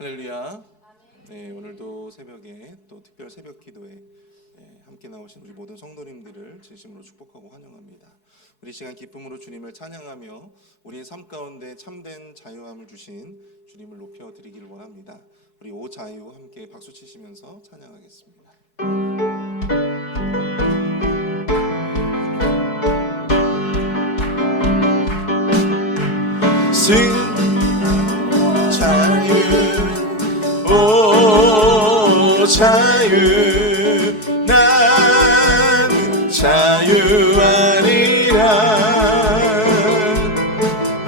할렐루야. 네, 오늘도 새벽에 또 특별 새벽 기도에 함께 나오신 우리 모든 성도님들을 진심으로 축복하고 환영합니다. 우리 시간 기쁨으로 주님을 찬양하며 우리의 삶 가운데 참된 자유함을 주신 주님을 높여드리기를 원합니다. 우리 오 자유 함께 박수 치시면서 찬양하겠습니다. 자유, 오 자유, 난 자유하리라.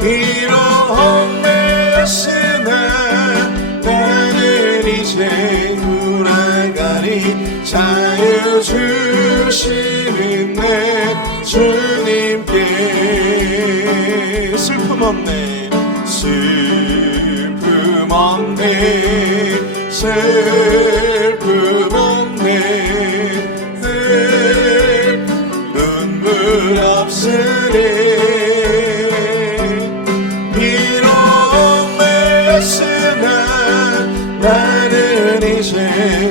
비록 험했으나 나는 이제 돌아가리. 자유 주시는 내 주님께 슬픔 없네, 슬픔 없네, 슬픔 없네, 눈물 없으리. 비록 맺으나 나는 이제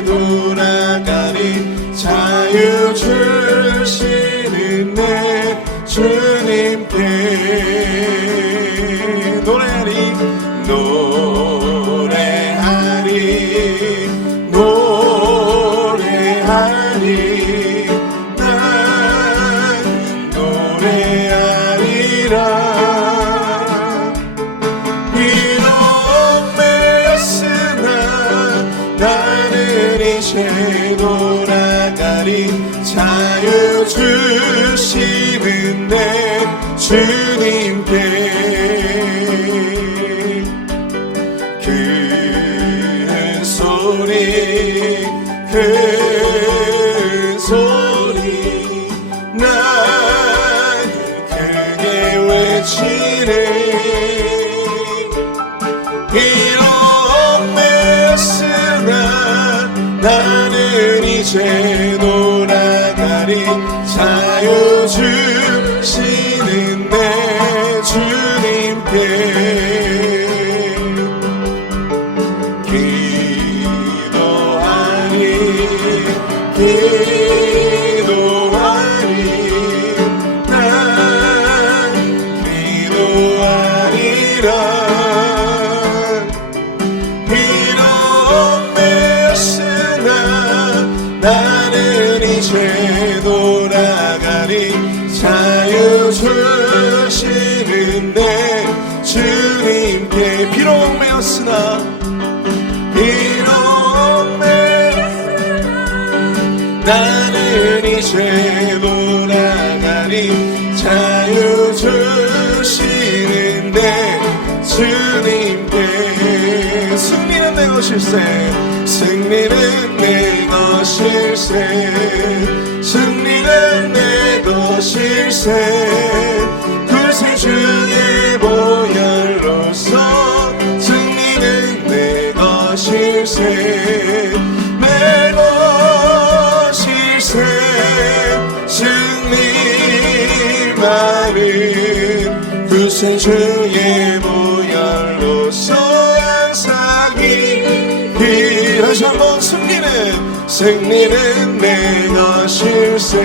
돌아가리. 자유 주시는 내 주님께 노래하리, 노래하리, 노래하리. 난 노래하리라. 비록 맺으나 나는 이제 돌아가리. 자유 주시는 내 주님께 큰 소리, 큰 소리 난 크게 외치네. 비록 맺으나 나는 이제 돌아가리. 자유 주시는 내 주님께 기도하리, 기도하리. 난 기도하리라. 비록 맺으나 나는 이제 돌아가리. 자유 주시는 내 주님께 비록 메었으나, 비록 메었으나 나는 이제 돌아가리. 자유 주시는 내 주님께 승리는 내 것일세, 승리는 내 것일세, 승리는 내 것일세. 구세주의 보혈로서 승리는 내 것일세, 내 것일세. 승리만은 구세주의 보혈로서 항상 이기. 다시 한번 승리는 내 것일세,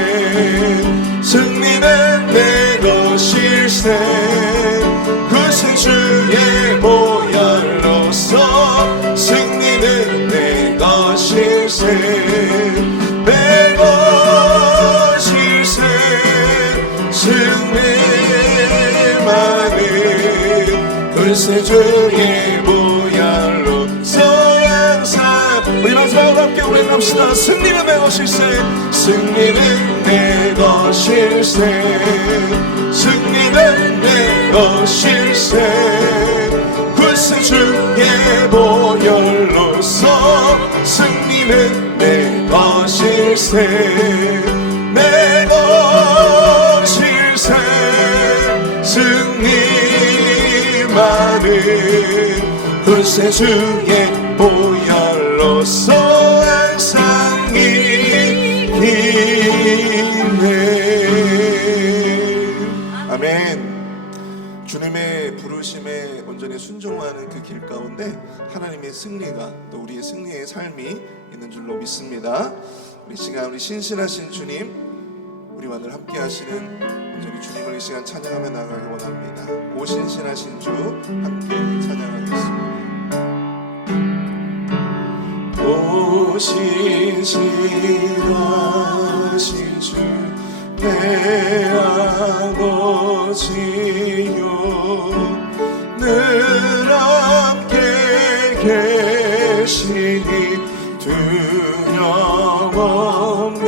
승리는 내 것일세. 구세주의 보혈로서 승리는 내 것일세, 내 것일세. 승리만은 구세주의 보혈로서 우리 마지막으로 함께 고백합시다. 승리는 내 것일세, 승리는 내 것일세, 승리는 내 것일세. 구세주의 보혈로서 승리는 내 것일세, 내 것일세. 승리만은 구세주의 보혈로서 항상 이기네. 아멘. 주님의 부르심에 온전히 순종하는 그 길 가운데 가운데 하나님의 승리가 또 우리의 승리의 삶이 있는 줄로 믿습니다. 우리 시간 우리 신실하신 주님, 우리와 늘 함께 하시는 온전히 주님을 이 시간 찬양하며 나아가기 원합니다. 오 신실하신 주 함께 찬양하겠습니다. 오 신실하신 주 내 아버지요, 늘 함께 계시니 두려움 없네.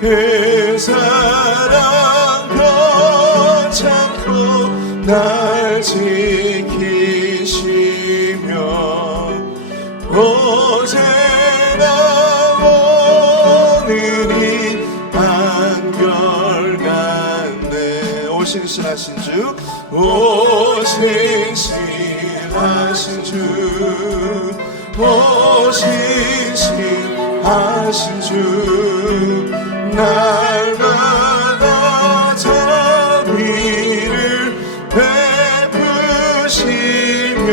그 사랑 변찮고 날 지키시며 어제나 오늘이 한결같네. 오 신실하신 주, 오 신실하신 주, 오 신실하신 주, 날마다 자비를 베푸시며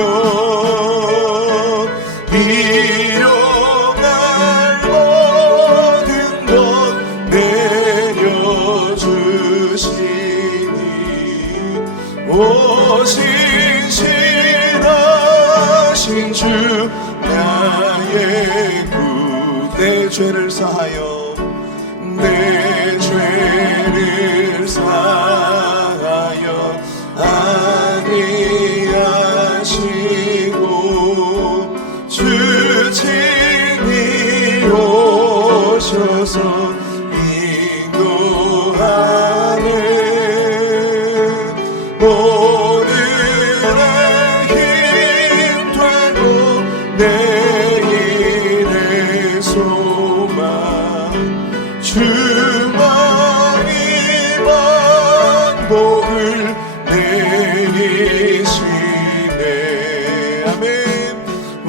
일용할 모든 것 내려주시니 오 신실하신 주 나의 구, 내 죄를 사하여 내 죄를 사하여 안위하시고 주친이 오셔서 인도하네. 오늘의 힘 되고 내일의 소망 주만이 만복을 내리시네. 아멘.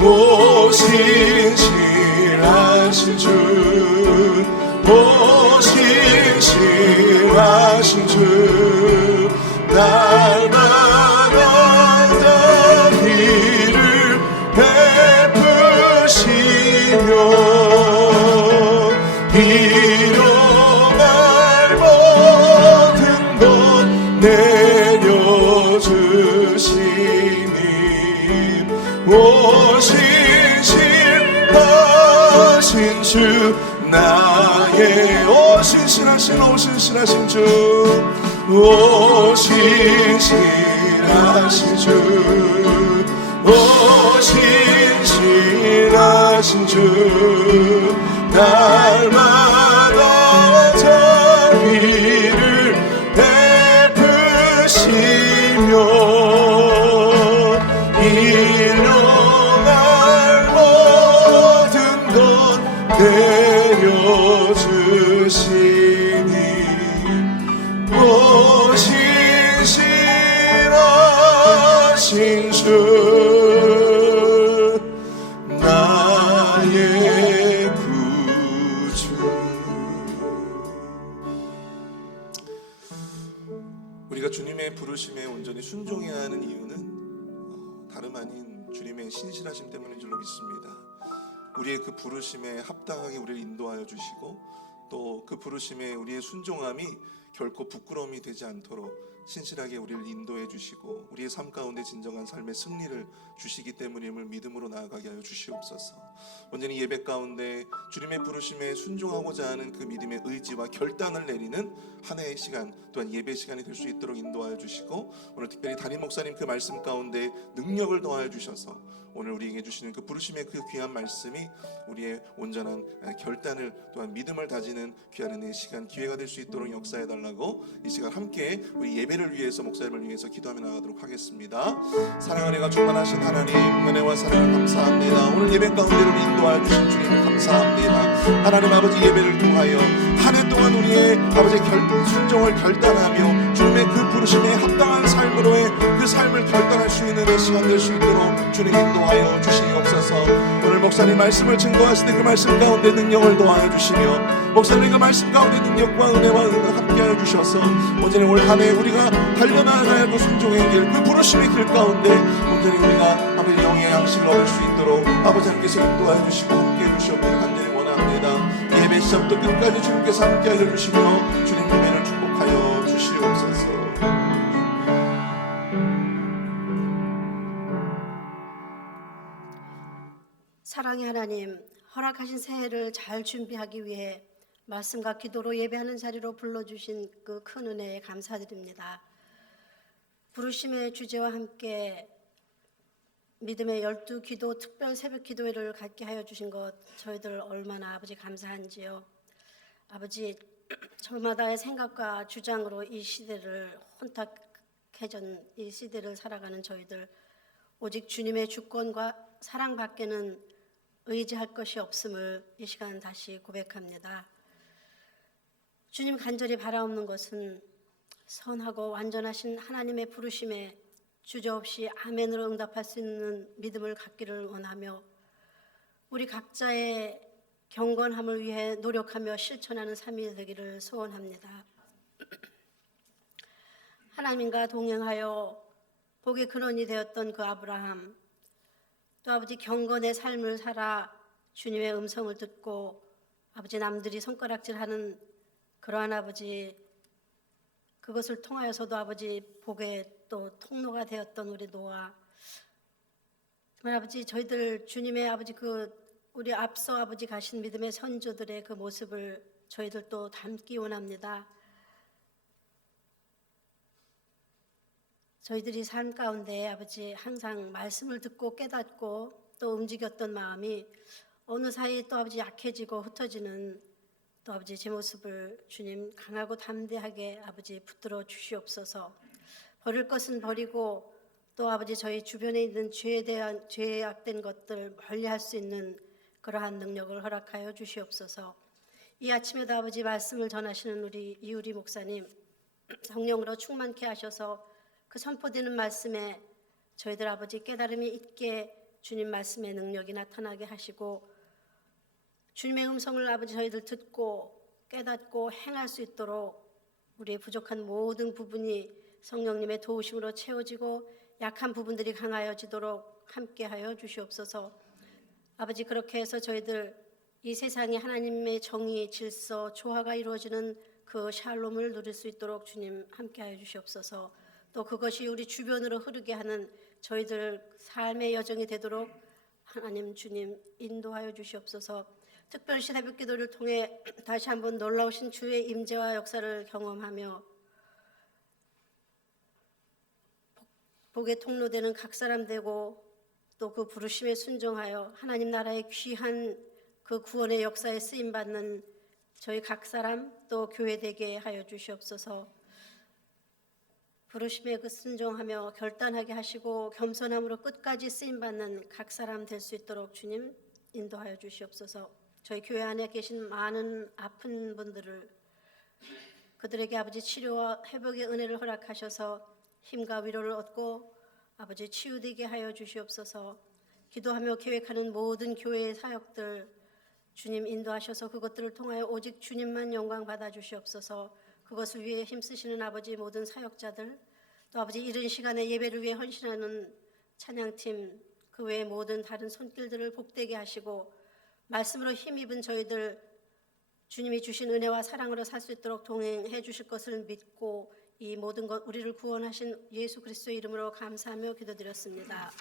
오 신실하신 주, 오 신실하신 주, 날마다 자비를 베푸시며 일용할 모든 것 내려주시니 오 신실하신 주 나의 오 신실하신 오 신실하신 주, 오 신실하신 주, 오 신실하신 주, 날마다 자비를 베푸시며 일용할 모든 것 내려주시니 오 신실하신 주 나의 구주. 우리가 주님의 부르심에 온전히 순종해야 하는 이유는 다름 아닌 주님의 신실하심 때문인 줄로 믿습니다. 우리의 그 부르심에 합당하게 우리를 인도하여 주시고 또 그 부르심에 우리의 순종함이 결코 부끄러움이 되지 않도록 신실하게 우리를 인도해 주시고 우리의 삶 가운데 진정한 삶의 승리를 주시기 때문임을 믿음으로 나아가게 하여 주시옵소서. 온전히 예배 가운데 주님의 부르심에 순종하고자 하는 그 믿음의 의지와 결단을 내리는 한 해의 시간 또한 예배 시간이 될 수 있도록 인도하여 주시고 오늘 특별히 담임 목사님 그 말씀 가운데 능력을 더하여 주셔서 오늘 우리에게 주시는 그 부르심의 그 귀한 말씀이 우리의 온전한 결단을 또한 믿음을 다지는 귀한 은혜의 시간 기회가 될 수 있도록 역사해 달라고 이 시간 함께 우리 예배를 위해서 목사님을 위해서 기도하며 나가도록 하겠습니다. 사랑 은혜가 충만하신 하나님 은혜와 사랑을 감사합니다. 오늘 예배 가운데를 인도하여 주신 주님을 감사합니다. 하나님 아버지 예배를 통하여 한 해 동안 우리의 아버지의 순종을 결단하며 주님의 그 부르심에 합당한 삶으로의 그 삶을 결단할 수 있는 시간 될 수 있도록 주님 인도하여 주시옵소서. 오늘 목사님 말씀을 증거하실 때 그 말씀 가운데 능력을 더하여 주시며 목사님 그 말씀 가운데 능력과 은혜와 함께하여 주셔서 온전히 올 한 해 우리가 달려나가야 할 그 순종의 길 그 부르심의 길 가운데 온전히 우리가 아버지 영의 양식을 얻을 수 있도록 아버지 하나님께서 인도하여 주시고 함께해 주시옵기를 간절히 원합니다. 예배 시작부터 끝까지 주님께서 함께 하여 주시며 주님 예배를 축복하여 주시옵소서. 사랑의 하나님, 허락하신 새해를 잘 준비하기 위해 말씀과 기도로 예배하는 자리로 불러주신 그 큰 은혜에 감사드립니다. 부르심의 주제와 함께 믿음의 12기도 특별 새벽 기도회를 갖게 하여 주신 것 저희들 얼마나 아버지 감사한지요. 아버지, 저마다의 생각과 주장으로 이 시대를 혼탁해진 이 시대를 살아가는 저희들, 오직 주님의 주권과 사랑밖에는 의지할 것이 없음을 이 시간 다시 고백합니다. 주님 간절히 바라옵는 것은 선하고 완전하신 하나님의 부르심에 주저없이 아멘으로 응답할 수 있는 믿음을 갖기를 원하며 우리 각자의 경건함을 위해 노력하며 실천하는 삶이 되기를 소원합니다. 하나님과 동행하여 복의 근원이 되었던 그 아브라함, 또 아버지 경건의 삶을 살아 주님의 음성을 듣고 아버지 남들이 손가락질하는 그러한 아버지 그것을 통하여서도 아버지 복의 또 통로가 되었던 우리 노아, 정말 아버지 저희들 주님의 아버지 그 우리 앞서 아버지 가신 믿음의 선조들의 그 모습을 저희들도 담기 원합니다. 저희들이 삶 가운데 아버지 항상 말씀을 듣고 깨닫고 또 움직였던 마음이 어느 사이 또 아버지 약해지고 흩어지는 또 아버지 제 모습을 주님 강하고 담대하게 아버지 붙들어 주시옵소서. 버릴 것은 버리고 또 아버지 저희 주변에 있는 죄에 대한 죄악된 것들 멀리할 수 있는 그러한 능력을 허락하여 주시옵소서. 이 아침에도 아버지 말씀을 전하시는 우리 이우리 목사님 성령으로 충만케 하셔서 그 선포되는 말씀에 저희들 아버지 깨달음이 있게 주님 말씀의 능력이 나타나게 하시고 주님의 음성을 아버지 저희들 듣고 깨닫고 행할 수 있도록 우리의 부족한 모든 부분이 성령님의 도우심으로 채워지고 약한 부분들이 강하여지도록 함께하여 주시옵소서. 아버지 그렇게 해서 저희들 이 세상에 하나님의 정의, 질서, 조화가 이루어지는 그 샬롬을 누릴 수 있도록 주님 함께하여 주시옵소서. 또 그것이 우리 주변으로 흐르게 하는 저희들 삶의 여정이 되도록 하나님 주님 인도하여 주시옵소서. 특별히 새벽 기도를 통해 다시 한번 놀라우신 주의 임재와 역사를 경험하며 복의 통로되는 각 사람 되고 또 그 부르심에 순종하여 하나님 나라의 귀한 그 구원의 역사에 쓰임받는 저희 각 사람 또 교회 되게 하여 주시옵소서. 부르심에 그 순종하며 결단하게 하시고 겸손함으로 끝까지 쓰임받는 각 사람 될 수 있도록 주님 인도하여 주시옵소서. 저희 교회 안에 계신 많은 아픈 분들을 그들에게 아버지 치료와 회복의 은혜를 허락하셔서 힘과 위로를 얻고 아버지 치유되게 하여 주시옵소서. 기도하며 계획하는 모든 교회의 사역들 주님 인도하셔서 그것들을 통하여 오직 주님만 영광 받아 주시옵소서. 그것을 위해 힘쓰시는 아버지 모든 사역자들 또 아버지 이른 시간에 예배를 위해 헌신하는 찬양팀 그 외의 모든 다른 손길들을 복되게 하시고 말씀으로 힘입은 저희들 주님이 주신 은혜와 사랑으로 살 수 있도록 동행해 주실 것을 믿고 이 모든 것 우리를 구원하신 예수 그리스도의 이름으로 감사하며 기도드렸습니다.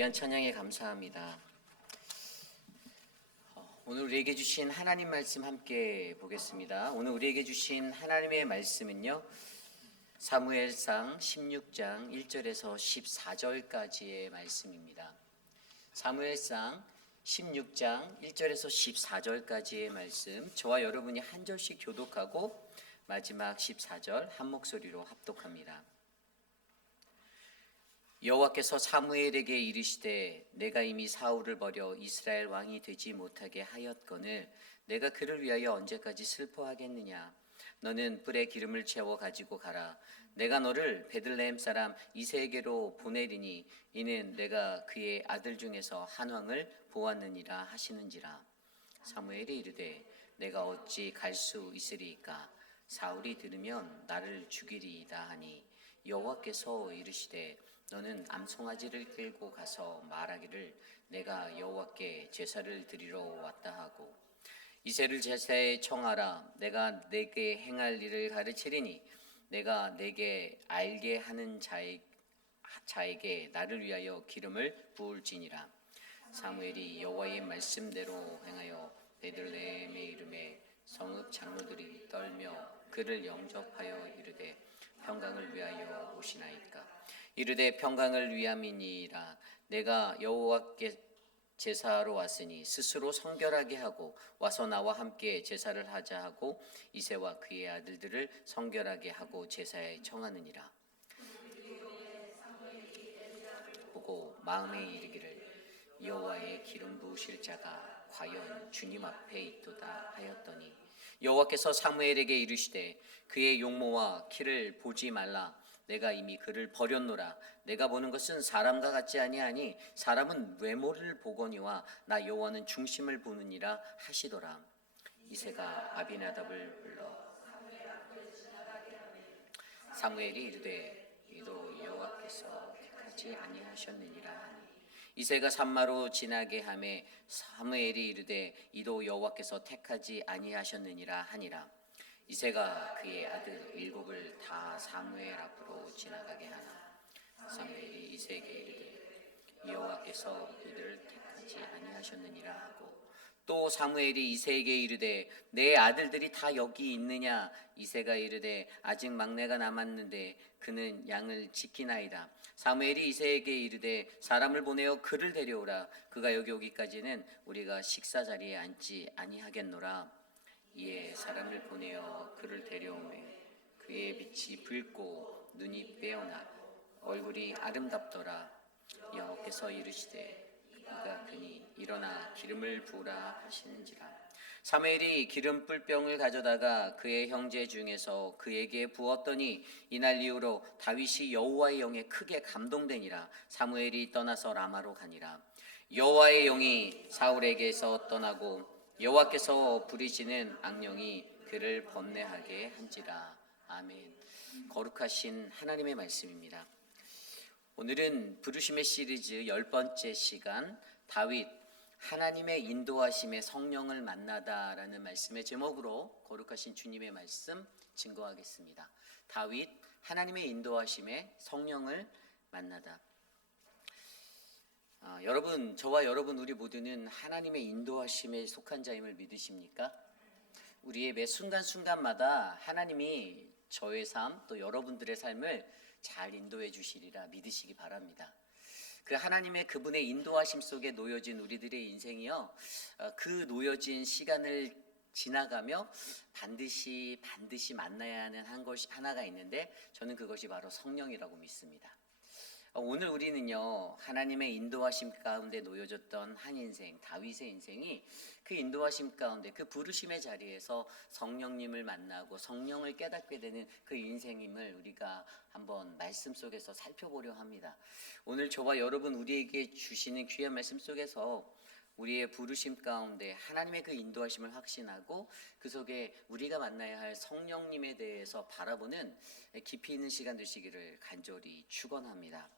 귀한 찬양에 감사합니다. 오늘 우리에게 주신 하나님 말씀 함께 보겠습니다. 오늘 우리에게 주신 하나님의 말씀은요, 사무엘상 16장 1절에서 14절까지의 말씀입니다. 사무엘상 16장 1절에서 14절까지의 말씀, 저와 여러분이 한 절씩 교독하고 마지막 14절 한 목소리로 합독합니다. 여호와께서 사무엘에게 이르시되 내가 이미 사울을 버려 이스라엘 왕이 되지 못하게 하였거늘 내가 그를 위하여 언제까지 슬퍼하겠느냐. 너는 뿔에 기름을 채워 가지고 가라. 내가 너를 베들레헴 사람 이새에게로 보내리니 이는 내가 그의 아들 중에서 한 왕을 보았느니라 하시는지라. 사무엘이 이르되 내가 어찌 갈 수 있으리이까. 사울이 들으면 나를 죽이리이다 하니 여호와께서 이르시되 너는 암송아지를 끌고 가서 말하기를 내가 여호와께 제사를 드리러 왔다 하고 이새를 제사에 청하라. 내가 내게 행할 일을 가르치리니 내가 내게 알게 하는 자에게 나를 위하여 기름을 부을지니라. 사무엘이 여호와의 말씀대로 행하여 베들레헴의 이름에 성읍 장로들이 떨며 그를 영접하여 이르되 평강을 위하여 오시나이까. 이르되 평강을 위함이니라. 내가 여호와께 제사하러 왔으니 스스로 성결하게 하고 와서 나와 함께 제사를 하자 하고 이새와 그의 아들들을 성결하게 하고 제사에 청하느니라. 보고 마음에 이르기를 여호와의 기름 부으실 자가 과연 주님 앞에 있도다 하였더니 여호와께서 사무엘에게 이르시되 그의 용모와 키를 보지 말라. 내가 이미 그를 버렸노라. 내가 보는 것은 사람과 같지 아니하니 사람은 외모를 보거니와 나 여호와는 중심을 보느니라 하시더라. 이새가 아비나답을 불러 사무엘이 이르되 이도 여호와께서 택하지 아니하셨느니라 하니 이새가 산마로 지나게 하매 사무엘이 이르되 이도 여호와께서 택하지 아니하셨느니라 하니라. 이새가 그의 아들 7을 다 사무엘 앞으로 지나가게 하나 사무엘이 이새에게 이르되 여호와께서 이들을 택하지 아니하셨느니라 하고 또 사무엘이 이새에게 이르되 내 아들들이 다 여기 있느냐. 이새가 이르되 아직 막내가 남았는데 그는 양을 지키나이다. 사무엘이 이새에게 이르되 사람을 보내어 그를 데려오라. 그가 여기 오기까지는 우리가 식사 자리에 앉지 아니하겠노라. 이에 사람을 보내어 그를 데려오매 그의 빛이 붉고 눈이 빼어나 얼굴이 아름답더라. 여호와께서 이르시되 그가 그니 일어나 기름을 부으라 하시는지라. 사무엘이 기름 뿔병을 가져다가 그의 형제 중에서 그에게 부었더니 이날 이후로 다윗이 여호와의 영에 크게 감동되니라. 사무엘이 떠나서 라마로 가니라. 여호와의 영이 사울에게서 떠나고 여호와께서 부리시는 악령이 그를 번뇌하게 한지라. 아멘. 거룩하신 하나님의 말씀입니다. 오늘은 부르심의 시리즈 10번째 시간 다윗 하나님의 인도하심의 성령을 만나다라는 말씀의 제목으로 거룩하신 주님의 말씀 증거하겠습니다. 다윗 하나님의 인도하심의 성령을 만나다. 여러분, 저와 여러분 우리 모두는 하나님의 인도하심에 속한 자임을 믿으십니까? 우리의 매 순간순간마다 하나님이 저의 삶 또 여러분들의 삶을 잘 인도해 주시리라 믿으시기 바랍니다. 그 하나님의 그분의 인도하심 속에 놓여진 우리들의 인생이요, 그 놓여진 시간을 지나가며 반드시 만나야 하는 한 것이 하나가 있는데 저는 그것이 바로 성령이라고 믿습니다. 오늘 우리는요, 하나님의 인도하심 가운데 놓여졌던 한 인생, 다윗의 인생이 그 인도하심 가운데 그 부르심의 자리에서 성령님을 만나고 성령을 깨닫게 되는 그 인생임을 우리가 한번 말씀 속에서 살펴보려 합니다. 오늘 저와 여러분 우리에게 주시는 귀한 말씀 속에서 우리의 부르심 가운데 하나님의 그 인도하심을 확신하고 그 속에 우리가 만나야 할 성령님에 대해서 바라보는 깊이 있는 시간 되시기를 간절히 축원합니다.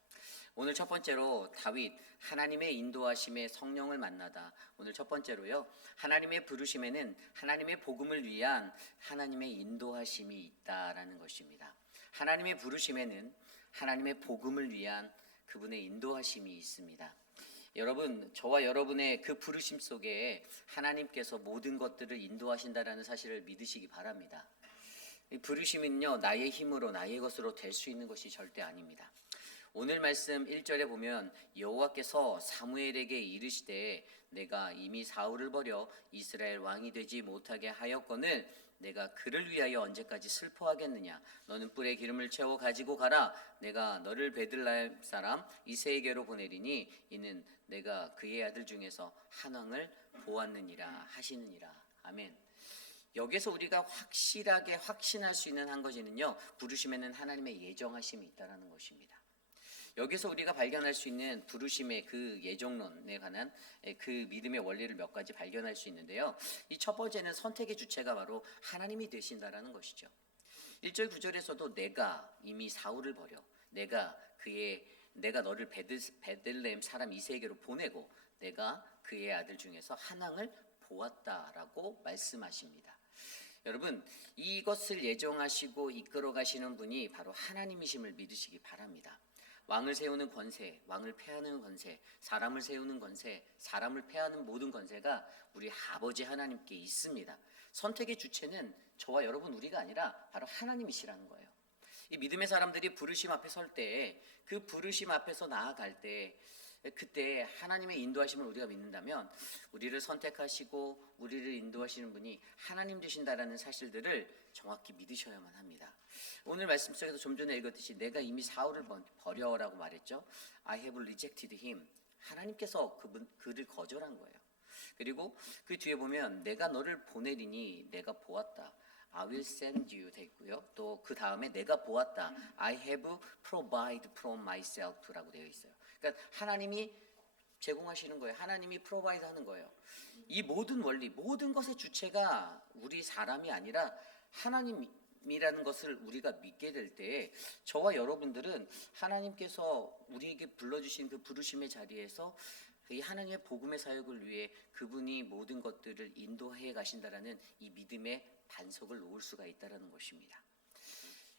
오늘 첫 번째로 다윗 하나님의 인도하심에 성령을 만나다. 오늘 첫 번째로요, 하나님의 부르심에는 하나님의 복음을 위한 하나님의 인도하심이 있다라는 것입니다. 하나님의 부르심에는 하나님의 복음을 위한 그분의 인도하심이 있습니다. 여러분, 저와 여러분의 그 부르심 속에 하나님께서 모든 것들을 인도하신다라는 사실을 믿으시기 바랍니다. 이 부르심은요, 나의 힘으로 나의 것으로 될 수 있는 것이 절대 아닙니다. 오늘 말씀 1절에 보면 여호와께서 사무엘에게 이르시되 내가 이미 사울을 버려 이스라엘 왕이 되지 못하게 하였거늘 내가 그를 위하여 언제까지 슬퍼하겠느냐. 너는 뿔에 기름을 채워 가지고 가라. 내가 너를 베들레헴 사람 이새에게로 보내리니 이는 내가 그의 아들 중에서 한 왕을 보았느니라 하시느니라. 아멘. 여기서 우리가 확실하게 확신할 수 있는 한 가지는요, 부르심에는 하나님의 예정하심이 있다라는 것입니다. 여기서 우리가 발견할 수 있는 부르심의 그 예정론에 관한 그 믿음의 원리를 몇 가지 발견할 수 있는데요. 이 첫 번째는 선택의 주체가 바로 하나님이 되신다라는 것이죠. 1절 9절에서도 내가 이미 사울을 버려 내가 너를 베들레헴 사람 이새에게로 보내고 내가 그의 아들 중에서 한 왕을 보았다라고 말씀하십니다. 여러분, 이것을 예정하시고 이끌어 가시는 분이 바로 하나님이심을 믿으시기 바랍니다. 왕을 세우는 권세, 왕을 패하는 권세, 사람을 세우는 권세, 사람을 패하는 모든 권세가 우리 아버지 하나님께 있습니다. 선택의 주체는 저와 여러분 우리가 아니라 바로 하나님이시라는 거예요. 이 믿음의 사람들이 부르심 앞에 설 때, 그 부르심 앞에서 나아갈 때, 그때 하나님의 인도하심을 우리가 믿는다면 우리를 선택하시고 우리를 인도하시는 분이 하나님 되신다라는 사실들을 정확히 믿으셔야만 합니다. 오늘 말씀 속에서 좀 전에 읽었듯이 내가 이미 사울을 버려라고 말했죠. I have rejected him. 하나님께서 그를 거절한 거예요. 그리고 그 뒤에 보면 내가 너를 보내리니 내가 보았다. I will send you 돼 있고요. 또 그 다음에 내가 보았다. I have provided from myself라고 되어 있어요. 그러니까 하나님이 제공하시는 거예요. 하나님이 프로바이드 하는 거예요. 이 모든 원리, 모든 것의 주체가 우리 사람이 아니라 하나님이라는 것을 우리가 믿게 될 때 저와 여러분들은 하나님께서 우리에게 불러주신 그 부르심의 자리에서 이 하나님의 복음의 사역을 위해 그분이 모든 것들을 인도해 가신다라는 이 믿음의 반석을 놓을 수가 있다는 것입니다.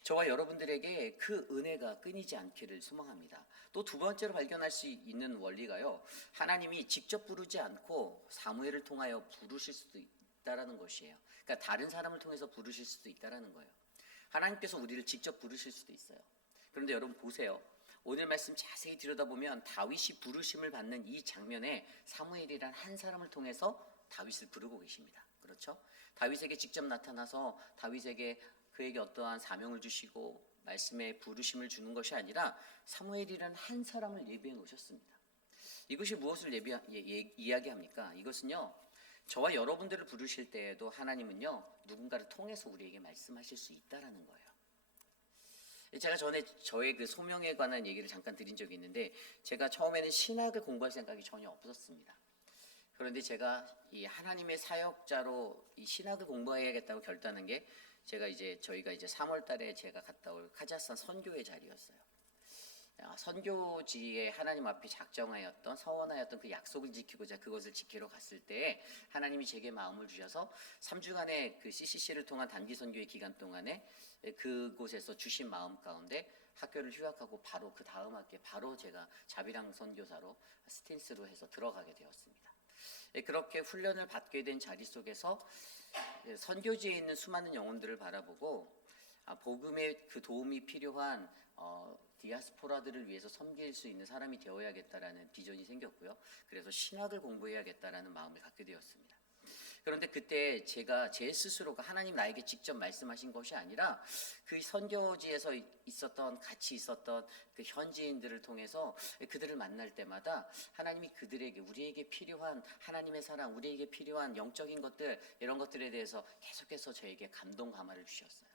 저와 여러분들에게 그 은혜가 끊이지 않기를 소망합니다. 또 두 번째로 발견할 수 있는 원리가요, 하나님이 직접 부르지 않고 사무엘을 통하여 부르실 수도 있다라는 것이에요. 그러니까 다른 사람을 통해서 부르실 수도 있다라는 거예요. 하나님께서 우리를 직접 부르실 수도 있어요. 그런데 여러분 보세요. 오늘 말씀 자세히 들여다보면 다윗이 부르심을 받는 이 장면에 사무엘이란 한 사람을 통해서 다윗을 부르고 계십니다. 그렇죠? 다윗에게 직접 나타나서 다윗에게 그에게 어떠한 사명을 주시고 말씀의 부르심을 주는 것이 아니라 사무엘이라는 한 사람을 예비해 놓으셨습니다. 이것이 무엇을 이야기합니까? 이것은요, 저와 여러분들을 부르실 때에도 하나님은요, 누군가를 통해서 우리에게 말씀하실 수 있다라는 거예요. 제가 전에 저의 그 소명에 관한 얘기를 잠깐 드린 적이 있는데, 제가 처음에는 신학을 공부할 생각이 전혀 없었습니다. 그런데 제가 이 하나님의 사역자로 이 신학을 공부해야겠다고 결단한 게 저희가 이제 3월 달에 제가 갔다 올 카자흐스탄 선교의 자리였어요. 선교지에 하나님 앞에 작정하였던 서원하였던 그 약속을 지키고자 그것을 지키러 갔을 때 하나님이 제게 마음을 주셔서 3주간의 그 CCC를 통한 단기 선교의 기간 동안에 그곳에서 주신 마음 가운데 학교를 휴학하고 바로 그 다음 학기에 바로 제가 자비랑 선교사로 스탠스로 해서 들어가게 되었습니다. 그렇게 훈련을 받게 된 자리 속에서 선교지에 있는 수많은 영혼들을 바라보고 복음의 그 도움이 필요한 디아스포라들을 위해서 섬길 수 있는 사람이 되어야겠다라는 비전이 생겼고요. 그래서 신학을 공부해야겠다라는 마음을 갖게 되었습니다. 그런데 그때 제가 제 스스로가 하나님 나에게 직접 말씀하신 것이 아니라 그 선교지에서 같이 있었던 그 현지인들을 통해서 그들을 만날 때마다 하나님이 그들에게 우리에게 필요한 하나님의 사랑, 우리에게 필요한 영적인 것들, 이런 것들에 대해서 계속해서 저에게 감동 감화를 주셨어요.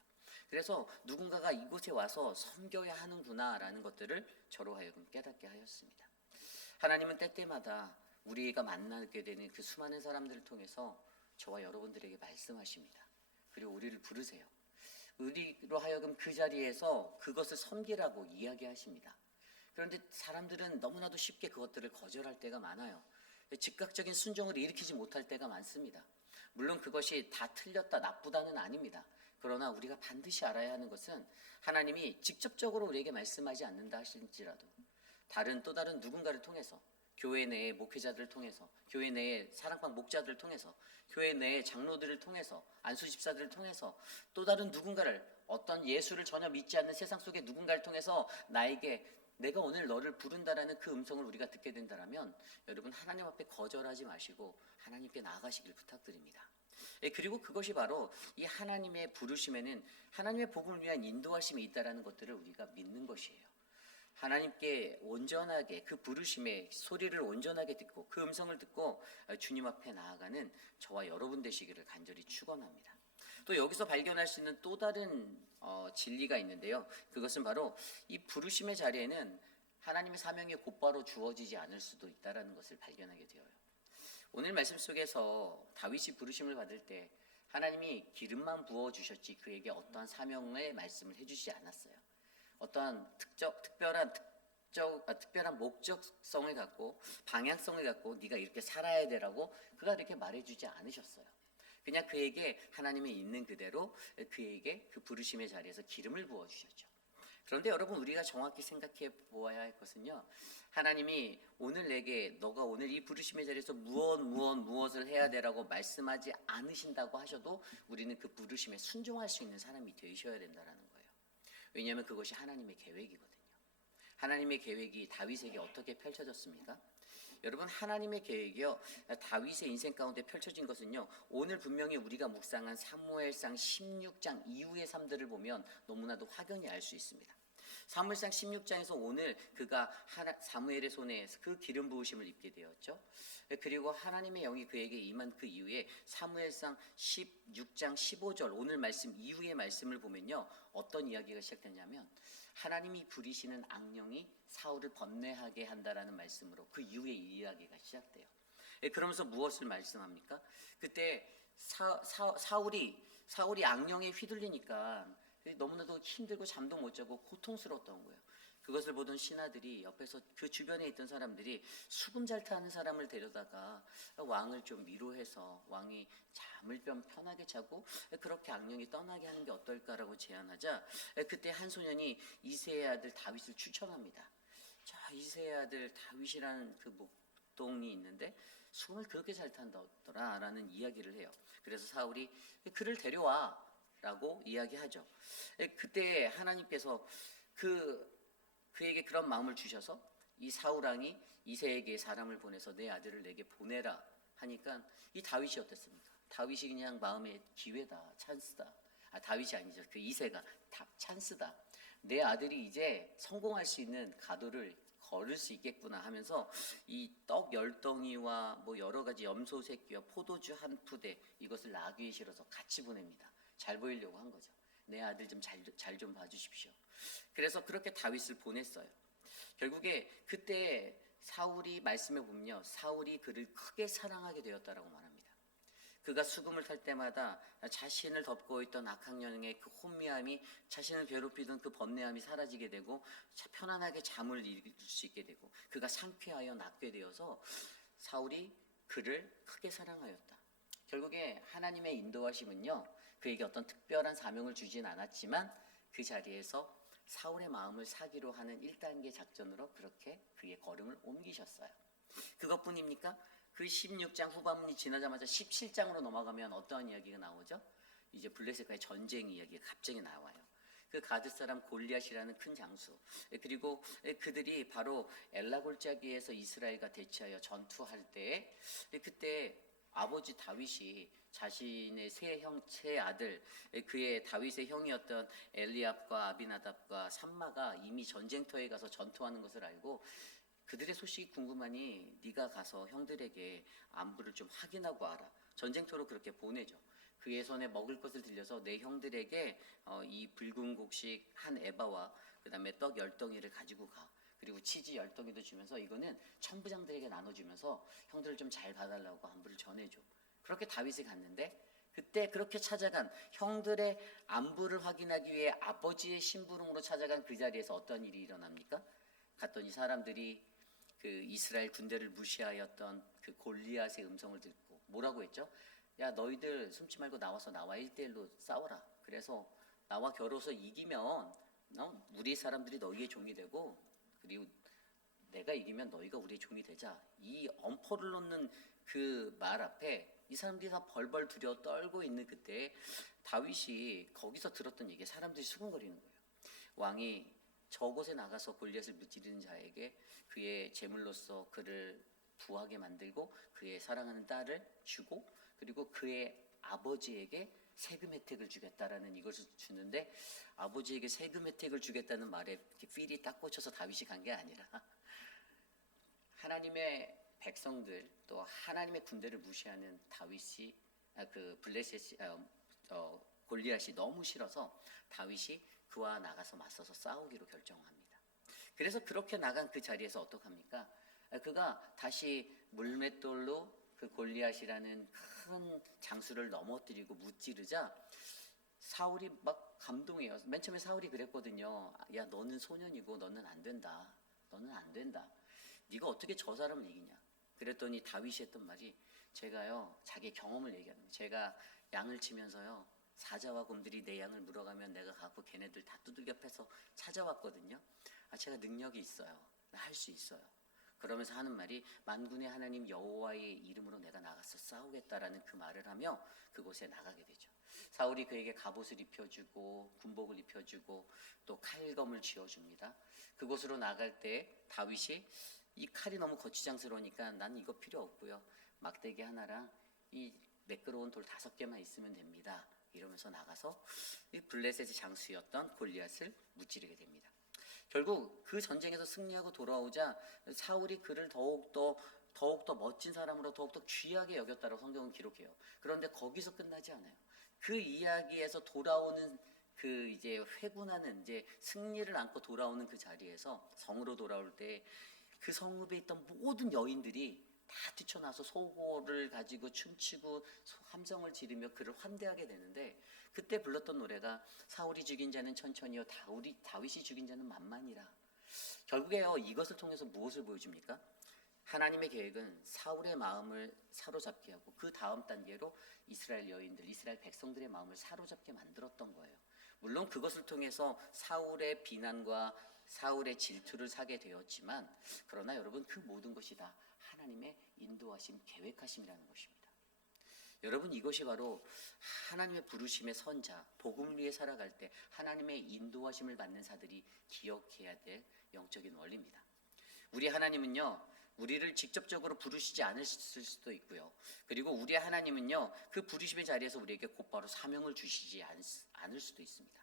그래서 누군가가 이곳에 와서 섬겨야 하는구나라는 것들을 저로 하여금 깨닫게 하였습니다. 하나님은 때때마다 우리가 만나게 되는 그 수많은 사람들을 통해서 저와 여러분들에게 말씀하십니다. 그리고 우리를 부르세요. 우리로 하여금 그 자리에서 그것을 섬기라고 이야기하십니다. 그런데 사람들은 너무나도 쉽게 그것들을 거절할 때가 많아요. 즉각적인 순종을 일으키지 못할 때가 많습니다. 물론 그것이 다 틀렸다, 나쁘다는 아닙니다. 그러나 우리가 반드시 알아야 하는 것은 하나님이 직접적으로 우리에게 말씀하지 않는다 하실지라도 또 다른 누군가를 통해서 교회 내의 목회자들을 통해서, 교회 내의 사랑방 목자들을 통해서, 교회 내의 장로들을 통해서, 안수 집사들을 통해서, 또 다른 누군가를, 어떤 예수를 전혀 믿지 않는 세상 속의 누군가를 통해서 나에게 내가 오늘 너를 부른다라는 그 음성을 우리가 듣게 된다면 여러분, 하나님 앞에 거절하지 마시고 하나님께 나아가시길 부탁드립니다. 그리고 그것이 바로 이 하나님의 부르심에는 하나님의 복음을 위한 인도하심이 있다라는 것들을 우리가 믿는 것이에요. 하나님께 온전하게 그 부르심의 소리를 온전하게 듣고 그 음성을 듣고 주님 앞에 나아가는 저와 여러분 되시기를 간절히 축원합니다. 또 여기서 발견할 수 있는 또 다른 진리가 있는데요. 그것은 바로 이 부르심의 자리에는 하나님의 사명이 곧바로 주어지지 않을 수도 있다라는 것을 발견하게 되어요. 오늘 말씀 속에서 다윗이 부르심을 받을 때 하나님이 기름만 부어주셨지 그에게 어떠한 사명의 말씀을 해주시지 않았어요. 어떠한 특별한 목적성을 갖고 방향성을 갖고 네가 이렇게 살아야 되라고 그가 이렇게 말해주지 않으셨어요. 그냥 그에게 하나님의 있는 그대로 그에게 그 부르심의 자리에서 기름을 부어주셨죠. 그런데 여러분, 우리가 정확히 생각해 보아야 할 것은요, 하나님이 오늘 내게 너가 오늘 이 부르심의 자리에서 무엇을 해야 되라고 말씀하지 않으신다고 하셔도 우리는 그 부르심에 순종할 수 있는 사람이 되셔야 된다는 거예요. 왜냐하면 그것이 하나님의 계획이거든요. 하나님의 계획이 다윗에게 어떻게 펼쳐졌습니까? 여러분, 하나님의 계획이요, 다윗의 인생 가운데 펼쳐진 것은요, 오늘 분명히 우리가 묵상한 사무엘상 16장 이후의 삶들을 보면 너무나도 확연히 알 수 있습니다. 사무엘상 16장에서 오늘 그가 사무엘의 손에 그 기름 부으심을 입게 되었죠. 그리고 하나님의 영이 그에게 임한 그 이후에 사무엘상 16장 15절 오늘 말씀 이후의 말씀을 보면요, 어떤 이야기가 시작되냐면 하나님이 부리시는 악령이 사울을 번뇌하게 한다라는 말씀으로 그 이후의 이야기가 시작돼요. 그러면서 무엇을 말씀합니까? 그때 사울이 악령에 휘둘리니까 너무나도 힘들고 잠도 못 자고 고통스러웠던 거예요. 그것을 보던 신하들이 옆에서 그 주변에 있던 사람들이 수금 잘 타는 사람을 데려다가 왕을 좀 위로해서 왕이 잠을 좀 편하게 자고 그렇게 악령이 떠나게 하는 게 어떨까라고 제안하자 그때 한 소년이 이새의 아들 다윗을 추천합니다. 자, 이새의 아들 다윗이라는 그 목동이 있는데 수금을 그렇게 잘 탄다더라라는 이야기를 해요. 그래서 사울이 그를 데려와 라고 이야기하죠. 그때 하나님께서 그에게 그런 마음을 주셔서 이 사울왕이 이새에게 사람을 보내서 내 아들을 내게 보내라 하니까 이 다윗이 어땠습니까? 다윗이 그냥 마음의 기회다, 찬스다. 다윗이 아니죠. 그 이새가 찬스다. 내 아들이 이제 성공할 수 있는 가도를 걸을 수 있겠구나 하면서 이 떡 10덩이와 뭐 여러 가지 염소 새끼와 포도주 한 푸대 이것을 나귀에 실어서 같이 보냅니다. 잘 보이려고 한 거죠. 내 아들 좀 잘 좀 봐주십시오. 그래서 그렇게 다윗을 보냈어요. 결국에 그때 사울이 말씀해 보면요, 사울이 그를 크게 사랑하게 되었다라고 말합니다. 그가 수금을 탈 때마다 자신을 덮고 있던 악학령의 그 혼미함이, 자신을 괴롭히던 그 번뇌함이 사라지게 되고 편안하게 잠을 이룰 수 있게 되고 그가 상쾌하여 낫게 되어서 사울이 그를 크게 사랑하였다. 결국에 하나님의 인도하심은요, 그에게 어떤 특별한 사명을 주진 않았지만 그 자리에서 사울의 마음을 사기로 하는 1단계 작전으로 그렇게 그의 걸음을 옮기셨어요. 그것뿐입니까? 그 16장 후반문이 지나자마자 17장으로 넘어가면 어떠한 이야기가 나오죠? 이제 블레셋과의 전쟁 이야기가 갑자기 나와요. 그 가드 사람 골리앗이라는 큰 장수, 그리고 그들이 바로 엘라 골짜기에서 이스라엘과 대치하여 전투할 때에 그때 아버지 다윗이 자신의 세 아들, 그의 다윗의 형이었던 엘리압과 아비나답과 삼마가 이미 전쟁터에 가서 전투하는 것을 알고 그들의 소식이 궁금하니 네가 가서 형들에게 안부를 좀 확인하고 와라. 전쟁터로 그렇게 보내죠. 그의 손에 먹을 것을 들려서 내 형들에게 이 붉은 곡식 한 에바와 그 다음에 떡 10덩이를 가지고 가. 그리고 치즈 10덩이도 주면서 이거는 천부장들에게 나눠주면서 형들을 좀 잘 봐달라고 안부를 전해줘. 그렇게 다윗이 갔는데 그때 그렇게 찾아간 형들의 안부를 확인하기 위해 아버지의 심부름으로 찾아간 그 자리에서 어떤 일이 일어납니까? 갔더니 사람들이 그 이스라엘 군대를 무시하였던 그 골리앗의 음성을 듣고 뭐라고 했죠? 야, 너희들 숨지 말고 나와 1대1로 싸워라. 그래서 나와 겨뤄서 이기면 우리 사람들이 너희의 종이 되고 그리고 내가 이기면 너희가 우리의 종이 되자. 이 엄포를 놓는 그 말 앞에 이 사람들이 다 벌벌 두려워 떨고 있는 그때 다윗이 거기서 들었던 얘기, 사람들이 수군거리는 거예요. 왕이 저곳에 나가서 골리앗을 무찌르는 자에게 그의 제물로서 그를 부하게 만들고 그의 사랑하는 딸을 주고 그리고 그의 아버지에게 세금 혜택을 주겠다라는 이것을 주는데, 아버지에게 세금 혜택을 주겠다는 말에 필이 딱 꽂혀서 다윗이 간 게 아니라 하나님의 백성들 또 하나님의 군대를 무시하는 다윗이 골리앗이 너무 싫어서 다윗이 그와 나가서 맞서서 싸우기로 결정합니다. 그래서 그렇게 나간 그 자리에서 어떡합니까? 그가 다시 물맷돌로 그 골리앗이라는 큰 장수를 넘어뜨리고 무찌르자 사울이 막 감동해요. 맨 처음에 사울이 그랬거든요. 야, 너는 소년이고 너는 안 된다. 너는 안 된다. 네가 어떻게 저 사람을 이기냐. 그랬더니 다윗이 했던 말이, 제가요, 자기 경험을 얘기하는 거예요. 제가 양을 치면서요, 사자와 곰들이 내 양을 물어가면 내가 가고 걔네들 다 두들겨 패서 찾아왔거든요. 제가 능력이 있어요. 나 할 수 있어요. 그러면서 하는 말이, 만군의 하나님 여호와의 이름으로 내가 나가서 싸우겠다라는 그 말을 하며 그곳에 나가게 되죠. 사울이 그에게 갑옷을 입혀주고 군복을 입혀주고 또 칼검을 쥐어줍니다. 그곳으로 나갈 때 다윗이 이 칼이 너무 거추장스러우니까 난 이거 필요 없고요, 막대기 하나랑 이 매끄러운 돌 5개만 있으면 됩니다. 이러면서 나가서 이 블레셋의 장수였던 골리앗을 무찌르게 됩니다. 결국 그 전쟁에서 승리하고 돌아오자 사울이 그를 더욱더 멋진 사람으로 더욱더 귀하게 여겼다고 성경은 기록해요. 그런데 거기서 끝나지 않아요. 그 이야기에서 돌아오는 그 이제 회군하는 이제 승리를 안고 돌아오는 그 자리에서 성으로 돌아올 때 그 성읍에 있던 모든 여인들이 다 뛰쳐나서 소고를 가지고 춤추고 함성을 지르며 그를 환대하게 되는데, 그때 불렀던 노래가 사울이 죽인 자는 천천히요 다윗이 죽인 자는 만만이라. 결국에요, 이것을 통해서 무엇을 보여줍니까? 하나님의 계획은 사울의 마음을 사로잡게 하고 그 다음 단계로 이스라엘 여인들, 이스라엘 백성들의 마음을 사로잡게 만들었던 거예요. 물론 그것을 통해서 사울의 비난과 사울의 질투를 사게 되었지만, 그러나 여러분, 그 모든 것이 다 하나님의 인도하심, 계획하심이라는 것입니다. 여러분, 이것이 바로 하나님의 부르심의 선자, 복음을 위해 살아갈 때 하나님의 인도하심을 받는 자들이 기억해야 될 영적인 원리입니다. 우리 하나님은요, 우리를 직접적으로 부르시지 않으실 수도 있고요, 그리고 우리 하나님은요, 그 부르심의 자리에서 우리에게 곧바로 사명을 주시지 않을 수도 있습니다.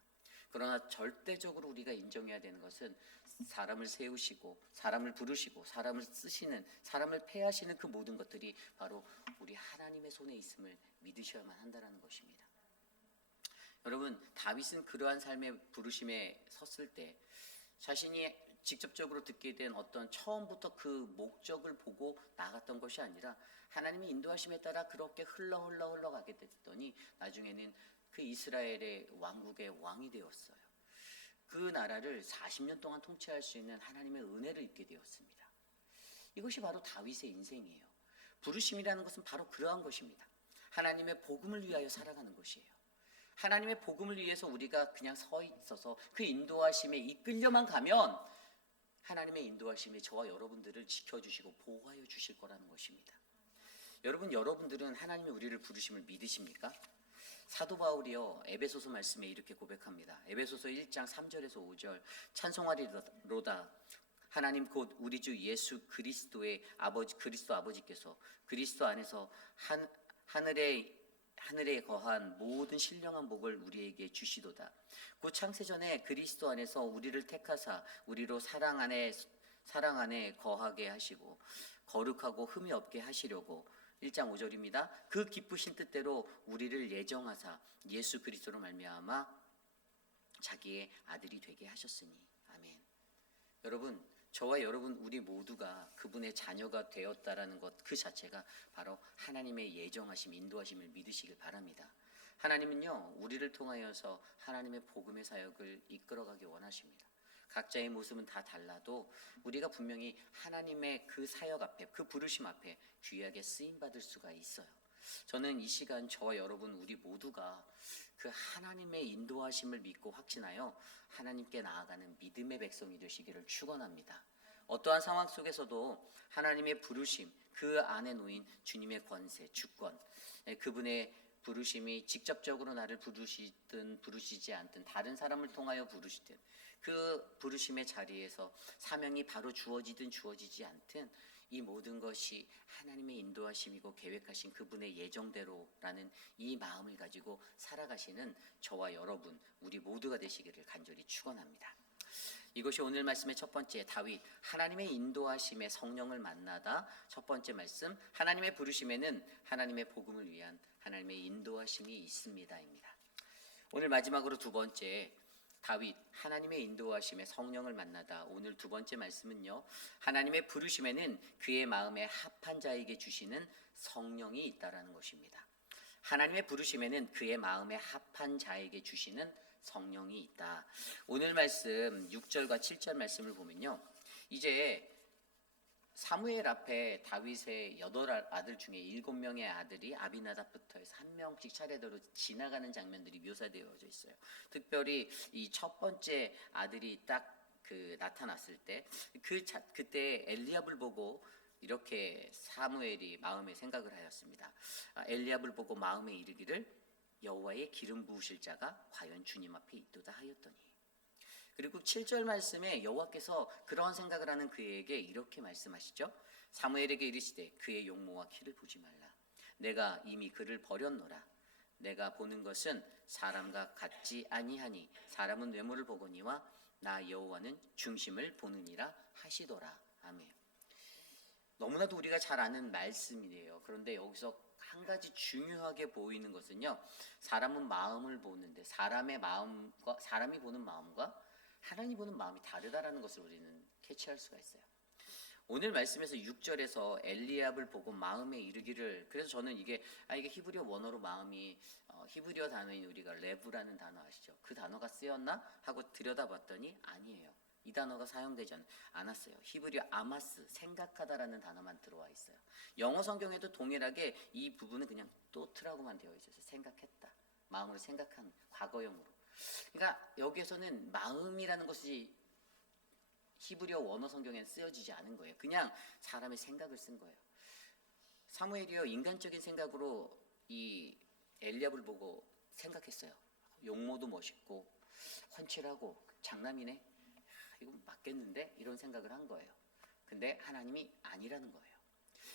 그러나 절대적으로 우리가 인정해야 되는 것은 사람을 세우시고 사람을 부르시고 사람을 쓰시는, 사람을 폐하시는 그 모든 것들이 바로 우리 하나님의 손에 있음을 믿으셔야만 한다는 것입니다. 여러분, 다윗은 그러한 삶의 부르심에 섰을 때 자신이 직접적으로 듣게 된 어떤 처음부터 그 목적을 보고 나갔던 것이 아니라 하나님의 인도하심에 따라 그렇게 흘러가게 됐더니 나중에는 그 이스라엘의 왕국의 왕이 되었어요. 그 나라를 40년 동안 통치할 수 있는 하나님의 은혜를 입게 되었습니다. 이것이 바로 다윗의 인생이에요. 부르심이라는 것은 바로 그러한 것입니다. 하나님의 복음을 위하여 살아가는 것이에요. 하나님의 복음을 위해서 우리가 그냥 서 있어서 그 인도하심에 이끌려만 가면 하나님의 인도하심이 저와 여러분들을 지켜주시고 보호하여 주실 거라는 것입니다. 여러분들은 하나님이 우리를 부르심을 믿으십니까? 사도 바울이요, 에베소서 말씀에 이렇게 고백합니다. 에베소서 1장 3절에서 5절, 찬송하리로다 하나님 곧 우리 주 예수 그리스도의 그리스도 아버지께서 그리스도 안에서 하늘에 거한 모든 신령한 복을 우리에게 주시도다. 곧 창세전에 그리스도 안에서 우리를 택하사 우리로 사랑 안에 거하게 하시고 거룩하고 흠이 없게 하시려고, 1장 5절입니다. 그 기쁘신 뜻대로 우리를 예정하사 예수 그리스도로 말미암아 자기의 아들이 되게 하셨으니. 아멘. 여러분, 저와 여러분 우리 모두가 그분의 자녀가 되었다라는 것 그 자체가 바로 하나님의 예정하심, 인도하심을 믿으시길 바랍니다. 하나님은요, 우리를 통하여서 하나님의 복음의 사역을 이끌어가기 원하십니다. 각자의 모습은 다 달라도 우리가 분명히 하나님의 그 사역 앞에, 그 부르심 앞에 귀하게 쓰임받을 수가 있어요. 저는 이 시간 저와 여러분 우리 모두가 그 하나님의 인도하심을 믿고 확신하여 하나님께 나아가는 믿음의 백성이 되시기를 축원합니다. 어떠한 상황 속에서도 하나님의 부르심, 그 안에 놓인 주님의 권세, 주권, 그분의 부르심이 직접적으로 나를 부르시든 부르시지 않든 다른 사람을 통하여 부르시든 그 부르심의 자리에서 사명이 바로 주어지든 주어지지 않든 이 모든 것이 하나님의 인도하심이고 계획하신 그분의 예정대로라는 이 마음을 가지고 살아가시는 저와 여러분, 우리 모두가 되시기를 간절히 축원합니다. 이것이 오늘 말씀의 첫 번째, 다윗 하나님의 인도하심에 성령을 만나다. 첫 번째 말씀, 하나님의 부르심에는 하나님의 복음을 위한 하나님의 인도하심이 있습니다입니다. 오늘 마지막으로 두 번째, 다윗 하나님의 인도하심에 성령을 만나다. 오늘 두 번째 말씀은요, 하나님의 부르심에는 그의 마음에 합한 자에게 주시는 성령이 있다라는 것입니다. 하나님의 부르심에는 그의 마음에 합한 자에게 주시는 성령이 있다. 오늘 말씀 6절과 7절 말씀을 보면요, 이제 사무엘 앞에 다윗의 8아들 중에 7명의 아들이 아비나답부터 해서 한 명씩 차례대로 지나가는 장면들이 묘사되어져 있어요. 특별히 이 첫 번째 아들이 딱 나타났을 때 그때 엘리압을 보고 이렇게 사무엘이 마음에 생각을 하였습니다. 엘리압을 보고 마음에 이르기를 여호와의 기름 부으실 자가 과연 주님 앞에 있도다 하였더니, 그리고 7절 말씀에 여호와께서 그런 생각을 하는 그에게 이렇게 말씀하시죠. 사무엘에게 이르시되 그의 용모와 키를 보지 말라. 내가 이미 그를 버렸노라. 내가 보는 것은 사람과 같지 아니하니 사람은 외모를 보거니와 나 여호와는 중심을 보느니라 하시더라. 아멘. 너무나도 우리가 잘 아는 말씀이에요. 그런데 여기서 한 가지 중요하게 보이는 것은요, 사람은 마음을 보는데 사람이 보는 마음과 하나님이 보는 마음이 다르다라는 것을 우리는 캐치할 수가 있어요. 오늘 말씀에서 6절에서 엘리압을 보고 마음에 이르기를, 그래서 저는 이게 히브리어 원어로 마음이 히브리어 단어인 우리가 레브라는 단어 아시죠? 그 단어가 쓰였나 하고 들여다봤더니 아니에요. 이 단어가 사용되지 않았어요. 히브리어 아마스, 생각하다라는 단어만 들어와 있어요. 영어 성경에도 동일하게 이 부분은 그냥 또트라고만 되어 있어요. 생각했다, 마음으로 생각한 과거형으로. 그러니까 여기에서는 마음이라는 것이 히브리어 원어 성경에는 쓰여지지 않은 거예요. 그냥 사람의 생각을 쓴 거예요. 사무엘이요, 인간적인 생각으로 이 엘리압을 보고 생각했어요. 용모도 멋있고 훤칠하고 장남이네, 이거 맞겠는데, 이런 생각을 한 거예요. 근데 하나님이 아니라는 거예요.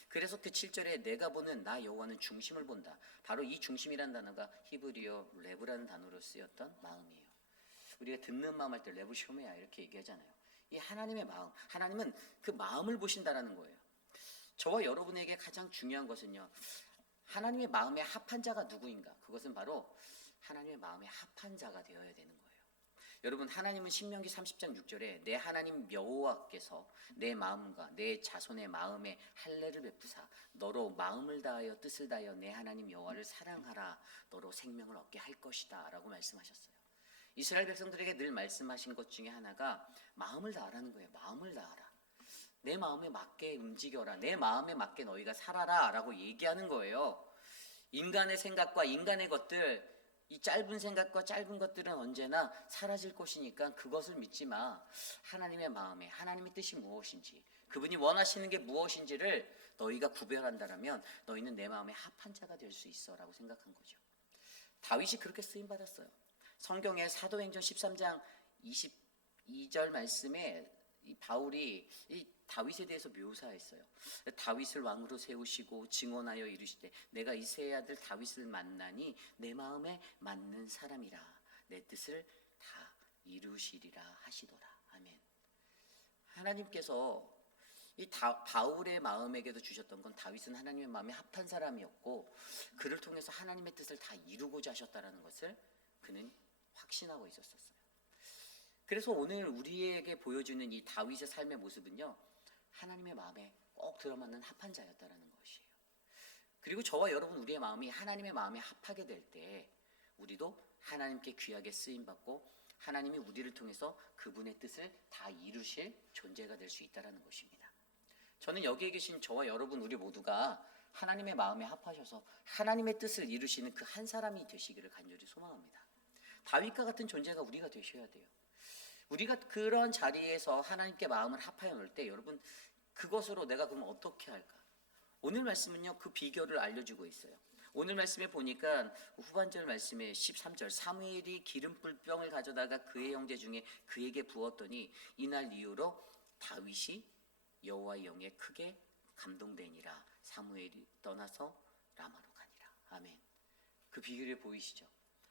그래서 그 7절에 내가 보는 나 여호와는 중심을 본다. 바로 이 중심이라는 단어가 히브리어 레브라는 단어로 쓰였던 마음이에요. 우리가 듣는 마음 할 때 레브 쇼메야 이렇게 얘기하잖아요. 이 하나님의 마음, 하나님은 그 마음을 보신다라는 거예요. 저와 여러분에게 가장 중요한 것은요, 하나님의 마음에 합한 자가 누구인가? 그것은 바로 하나님의 마음에 합한 자가 되어야 되는 거예요. 여러분, 하나님은 신명기 30장 6절에 내 하나님 여호와께서 내 마음과 내 자손의 마음에 할례를 베푸사 너로 마음을 다하여 뜻을 다하여 내 하나님 여호와를 사랑하라, 너로 생명을 얻게 할 것이다 라고 말씀하셨어요. 이스라엘 백성들에게 늘 말씀하신 것 중에 하나가 마음을 다하라는 거예요. 마음을 다하라, 내 마음에 맞게 움직여라, 내 마음에 맞게 너희가 살아라 라고 얘기하는 거예요. 인간의 생각과 인간의 것들, 이 짧은 생각과 짧은 것들은 언제나 사라질 것이니까 그것을 믿지 마. 하나님의 마음에 하나님의 뜻이 무엇인지, 그분이 원하시는 게 무엇인지를 너희가 구별한다라면 너희는 내 마음에 합한 자가 될 수 있어 라고 생각한 거죠. 다윗이 그렇게 쓰임받았어요. 성경의 사도행전 13장 22절 말씀에 이 바울이 이 다윗에 대해서 묘사했어요. 다윗을 왕으로 세우시고 증언하여 이르시되 내가 이새의 아들 다윗을 만나니 내 마음에 맞는 사람이라, 내 뜻을 다 이루시리라 하시더라. 아멘. 하나님께서 이 바울의 마음에게도 주셨던 건 다윗은 하나님의 마음에 합한 사람이었고 그를 통해서 하나님의 뜻을 다 이루고자 하셨다라는 것을 그는 확신하고 있었어요. 그래서 오늘 우리에게 보여주는 이 다윗의 삶의 모습은요, 하나님의 마음에 꼭 들어맞는 합한 자였다라는 것이에요. 그리고 저와 여러분, 우리의 마음이 하나님의 마음에 합하게 될 때 우리도 하나님께 귀하게 쓰임받고 하나님이 우리를 통해서 그분의 뜻을 다 이루실 존재가 될 수 있다는 것입니다. 저는 여기에 계신 저와 여러분 우리 모두가 하나님의 마음에 합하셔서 하나님의 뜻을 이루시는 그 한 사람이 되시기를 간절히 소망합니다. 다윗과 같은 존재가 우리가 되셔야 돼요. 우리가 그런 자리에서 하나님께 마음을 합하여 놓을 때 여러분 그것으로 내가 그럼 어떻게 할까? 오늘 말씀은요 그 비결을 알려주고 있어요. 오늘 말씀에 보니까 후반절 말씀에 13절 사무엘이 기름불병을 가져다가 그의 형제 중에 그에게 부었더니 이날 이후로 다윗이 여호와의 영에 크게 감동되니라. 사무엘이 떠나서 라마로 가니라. 아멘. 그 비결이 보이시죠?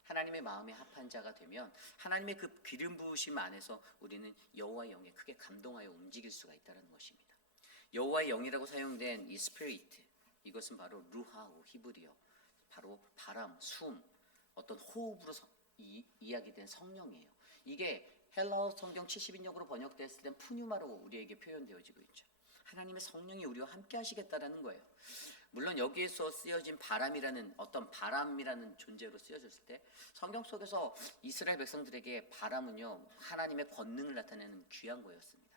하나님의 마음에 합한 자가 되면 하나님의 그 기름 부으심 안에서 우리는 여호와의 영에 크게 감동하여 움직일 수가 있다는 것입니다. 여호와의 영이라고 사용된 이 스피리트, 이것은 바로 루하우 히브리어, 바로 바람, 숨, 어떤 호흡으로 이야기된 성령이에요. 이게 헬라어 성경 70인역으로 번역됐을 땐 푸뉴마로 우리에게 표현되어지고 있죠. 하나님의 성령이 우리와 함께 하시겠다라는 거예요. 물론 여기에서 쓰여진 바람이라는 어떤 바람이라는 존재로 쓰여졌을 때 성경 속에서 이스라엘 백성들에게 바람은요 하나님의 권능을 나타내는 귀한 거였습니다.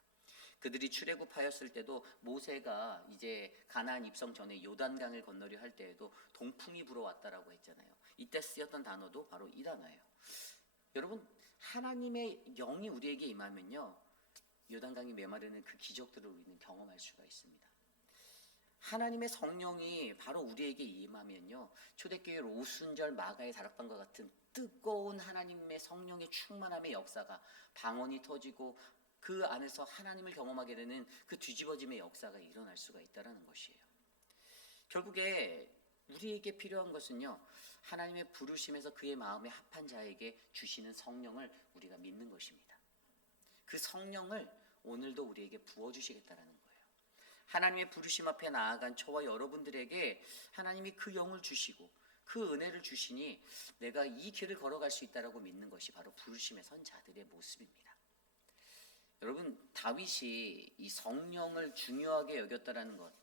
그들이 출애굽하였을 때도 모세가 이제 가나안 입성 전에 요단강을 건너려 할 때에도 동풍이 불어왔다라고 했잖아요. 이때 쓰였던 단어도 바로 이 단어예요. 여러분 하나님의 영이 우리에게 임하면요 요단강이 메마르는 그 기적들을 우리는 경험할 수가 있습니다. 하나님의 성령이 바로 우리에게 임하면요 초대교회 오순절 마가의 다락방과 같은 뜨거운 하나님의 성령의 충만함의 역사가 방언이 터지고 그 안에서 하나님을 경험하게 되는 그 뒤집어짐의 역사가 일어날 수가 있다는 것이에요. 결국에 우리에게 필요한 것은요 하나님의 부르심에서 그의 마음에 합한 자에게 주시는 성령을 우리가 믿는 것입니다. 그 성령을 오늘도 우리에게 부어주시겠다라는 거예요. 하나님의 부르심 앞에 나아간 저와 여러분들에게 하나님이 그 영을 주시고 그 은혜를 주시니 내가 이 길을 걸어갈 수 있다라고 믿는 것이 바로 부르심에 선 자들의 모습입니다. 여러분 다윗이 이 성령을 중요하게 여겼다라는 것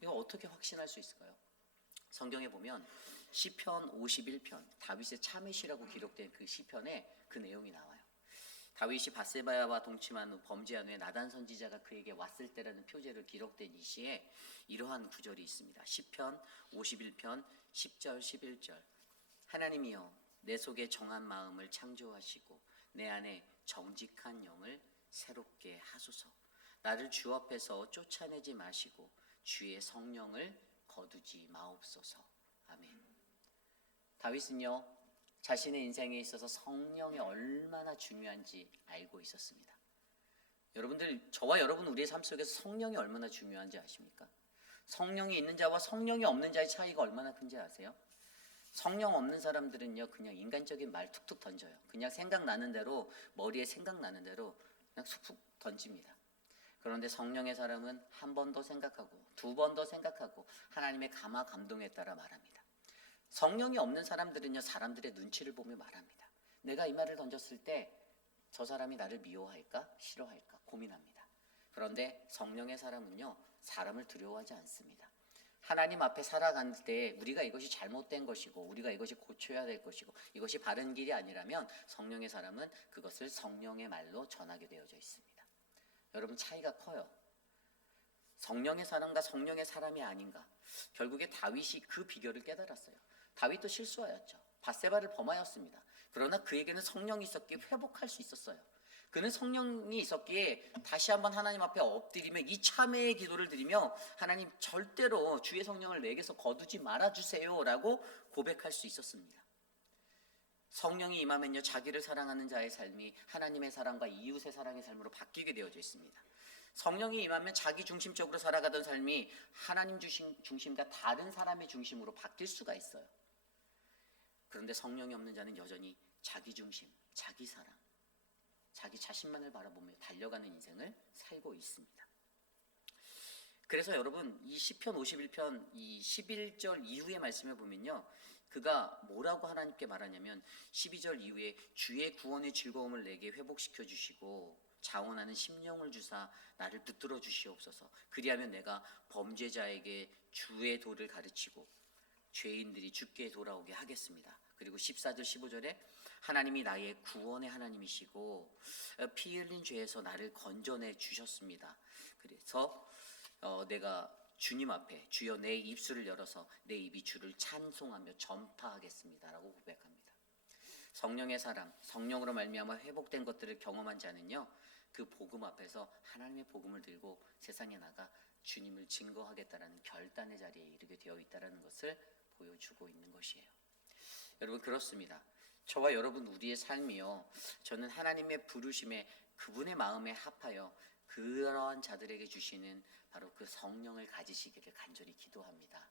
이거 어떻게 확신할 수 있을까요? 성경에 보면 시편 51편 다윗의 참회시라고 기록된 그 시편에 그 내용이 나와요. 다윗이 밧세바와 동침한 후 범죄한 후에 나단 선지자가 그에게 왔을 때라는 표제로 기록된 이 시에 이러한 구절이 있습니다. 시편 51편 10절 11절 하나님이여 내 속에 정한 마음을 창조하시고 내 안에 정직한 영을 새롭게 하소서. 나를 주 앞에서 쫓아내지 마시고 주의 성령을 거두지 마옵소서. 아멘. 다윗은요 자신의 인생에 있어서 성령이 얼마나 중요한지 알고 있었습니다. 여러분들 저와 여러분 우리의 삶 속에서 성령이 얼마나 중요한지 아십니까? 성령이 있는 자와 성령이 없는 자의 차이가 얼마나 큰지 아세요? 성령 없는 사람들은요 그냥 인간적인 말 툭툭 던져요. 그냥 생각나는 대로 머리에 생각나는 대로 그냥 쑥쑥 던집니다. 그런데 성령의 사람은 한 번 더 생각하고 두 번 더 생각하고 하나님의 감화 감동에 따라 말합니다. 성령이 없는 사람들은요 사람들의 눈치를 보며 말합니다. 내가 이 말을 던졌을 때 저 사람이 나를 미워할까 싫어할까 고민합니다. 그런데 성령의 사람은요 사람을 두려워하지 않습니다. 하나님 앞에 살아갈 때 우리가 이것이 잘못된 것이고 우리가 이것이 고쳐야 될 것이고 이것이 바른 길이 아니라면 성령의 사람은 그것을 성령의 말로 전하게 되어져 있습니다. 여러분 차이가 커요. 성령의 사람과 성령의 사람이 아닌가. 결국에 다윗이 그 비결을 깨달았어요. 다윗도 실수하였죠. 밧세바를 범하였습니다. 그러나 그에게는 성령이 있었기에 회복할 수 있었어요. 그는 성령이 있었기에 다시 한번 하나님 앞에 엎드리며 이 참회의 기도를 드리며 하나님 절대로 주의 성령을 내게서 거두지 말아주세요 라고 고백할 수 있었습니다. 성령이 임하면요 자기를 사랑하는 자의 삶이 하나님의 사랑과 이웃의 사랑의 삶으로 바뀌게 되어져 있습니다. 성령이 임하면 자기 중심적으로 살아가던 삶이 하나님 중심과 다른 사람의 중심으로 바뀔 수가 있어요. 그런데 성령이 없는 자는 여전히 자기 중심, 자기 사랑, 자기 자신만을 바라보며 달려가는 인생을 살고 있습니다. 그래서 여러분 이 시편 51편 이 11절 이후의 말씀에 보면요 그가 뭐라고 하나님께 말하냐면 12절 이후에 주의 구원의 즐거움을 내게 회복시켜 주시고 자원하는 심령을 주사 나를 붙들어 주시옵소서. 그리하면 내가 범죄자에게 주의 도를 가르치고 죄인들이 주께 돌아오게 하겠습니다. 그리고 14절 15절에 하나님이 나의 구원의 하나님이시고 피 흘린 죄에서 나를 건져내 주셨습니다. 그래서 내가 주님 앞에 주여 내 입술을 열어서 내 입이 주를 찬송하며 전파하겠습니다 라고 고백합니다. 성령의 사람, 성령으로 말미암아 회복된 것들을 경험한 자는요, 그 복음 앞에서 하나님의 복음을 들고 세상에 나가 주님을 증거하겠다라는 결단의 자리에 이르게 되어 있다라는 것을 보여주고 있는 것이에요. 여러분, 그렇습니다. 저와 여러분 우리의 삶이요, 저는 하나님의 부르심에 그분의 마음에 합하여 그러한 자들에게 주시는 바로 그 성령을 가지시기를 간절히 기도합니다.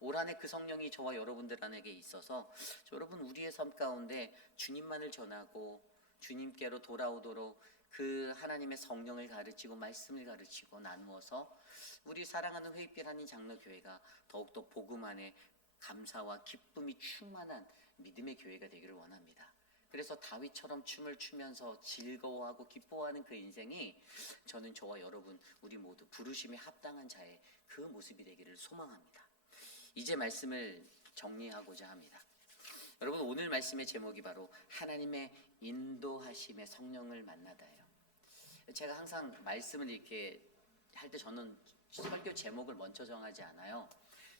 올 한 해 그 성령이 저와 여러분들 안에게 있어서 여러분 우리의 삶 가운데 주님만을 전하고 주님께로 돌아오도록 그 하나님의 성령을 가르치고 말씀을 가르치고 나누어서 우리 사랑하는 회입길 한인 장로교회가 더욱더 복음 안에 감사와 기쁨이 충만한 믿음의 교회가 되기를 원합니다. 그래서 다윗처럼 춤을 추면서 즐거워하고 기뻐하는 그 인생이 저는 저와 여러분 우리 모두 부르심에 합당한 자의 그 모습이 되기를 소망합니다. 이제 말씀을 정리하고자 합니다. 여러분, 오늘 말씀의 제목이 바로 하나님의 인도하심의 성령을 만나다예요. 제가 항상 말씀을 이렇게 할 때 저는 설교 제목을 먼저 정하지 않아요.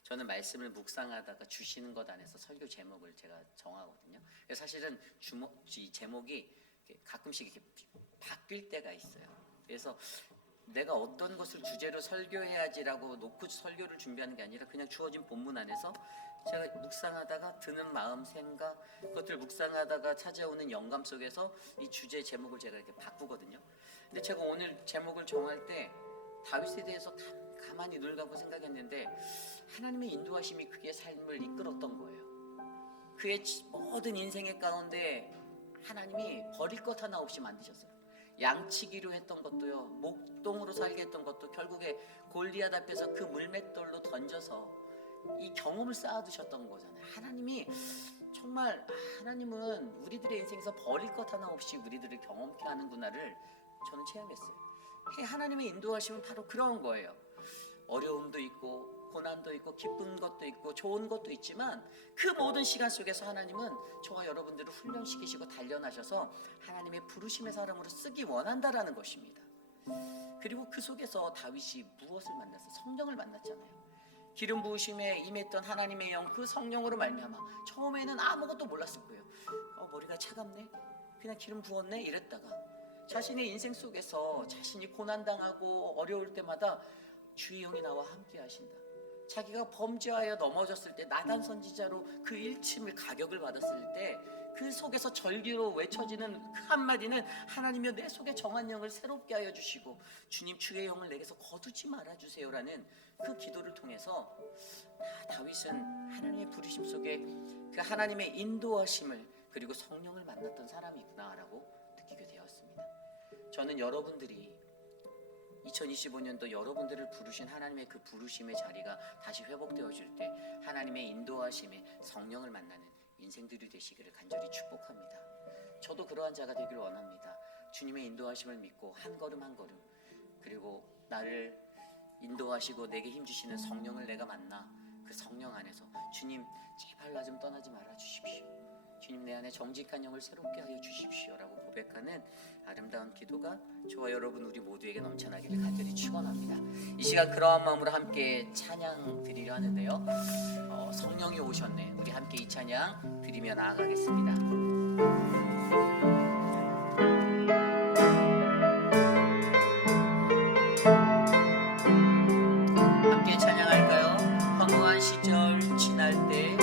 저는 말씀을 묵상하다가 주시는 것 안에서 설교 제목을 제가 정하거든요. 사실은 이 제목이 가끔씩 이렇게 바뀔 때가 있어요. 그래서 내가 어떤 것을 주제로 설교해야지라고 놓고 설교를 준비하는 게 아니라 그냥 주어진 본문 안에서 제가 묵상하다가 드는 마음, 생각, 그것들 묵상하다가 찾아오는 영감 속에서 이 주제 제목을 제가 이렇게 바꾸거든요. 근데 제가 오늘 제목을 정할 때 다윗에 대해서 가만히 눈을 감고 생각했는데 하나님의 인도하심이 그의 삶을 이끌었던 거예요. 그의 모든 인생의 가운데 하나님이 버릴 것 하나 없이 만드셨어요. 양치기로 했던 것도요, 목동으로 살게 했던 것도 결국에 골리앗 앞에서 그 물맷돌로 던져서 이 경험을 쌓아두셨던 거잖아요. 하나님이 정말, 하나님은 우리들의 인생에서 버릴 것 하나 없이 우리들을 경험케 하는구나를 저는 체험했어요. 하나님의 인도하심은 바로 그런 거예요. 어려움도 있고 고난도 있고 기쁜 것도 있고 좋은 것도 있지만 그 모든 시간 속에서 하나님은 저와 여러분들을 훈련시키시고 단련하셔서 하나님의 부르심의 사람으로 쓰기 원한다라는 것입니다. 그리고 그 속에서 다윗이 무엇을 만났어요? 성령을 만났잖아요. 기름 부으심에 임했던 하나님의 영, 그 성령으로 말미암아 처음에는 아무것도 몰랐을 거예요. 머리가 차갑네? 그냥 기름 부었네? 이랬다가 자신의 인생 속에서 자신이 고난당하고 어려울 때마다 주의 영이 나와 함께 하신다. 자기가 범죄하여 넘어졌을 때 나단 선지자로 그 일침을 가격을 받았을 때 그 속에서 절기로 외쳐지는 그 한마디는 하나님이여 내 속에 정한 영을 새롭게 하여 주시고 주님 주의 영을 내게서 거두지 말아주세요라는 그 기도를 통해서 다윗은 하나님의 부르심 속에 그 하나님의 인도하심을 그리고 성령을 만났던 사람이구나라고 느끼게 되었습니다. 저는 여러분들이 2025년도 여러분들을 부르신 하나님의 그 부르심의 자리가 다시 회복되어질 때 하나님의 인도하심에 성령을 만나는 인생들이 되시기를 간절히 축복합니다. 저도 그러한 자가 되기를 원합니다. 주님의 인도하심을 믿고 한 걸음 한 걸음, 그리고 나를 인도하시고 내게 힘주시는 성령을 내가 만나 그 성령 안에서 주님 제발 나 좀 떠나지 말아 주십시오. 주님 내 안에 정직한 영을 새롭게 하여 주십시오라고 고백하는 아름다운 기도가 저와 여러분 우리 모두에게 넘쳐나기를 간절히 축원합니다. 이 시간 그러한 마음으로 함께 찬양 드리려 하는데요. 성령이 오셨네. 우리 함께 이 찬양 드리며 나아가겠습니다. 함께 찬양할까요? 허무한 시절 지날 때,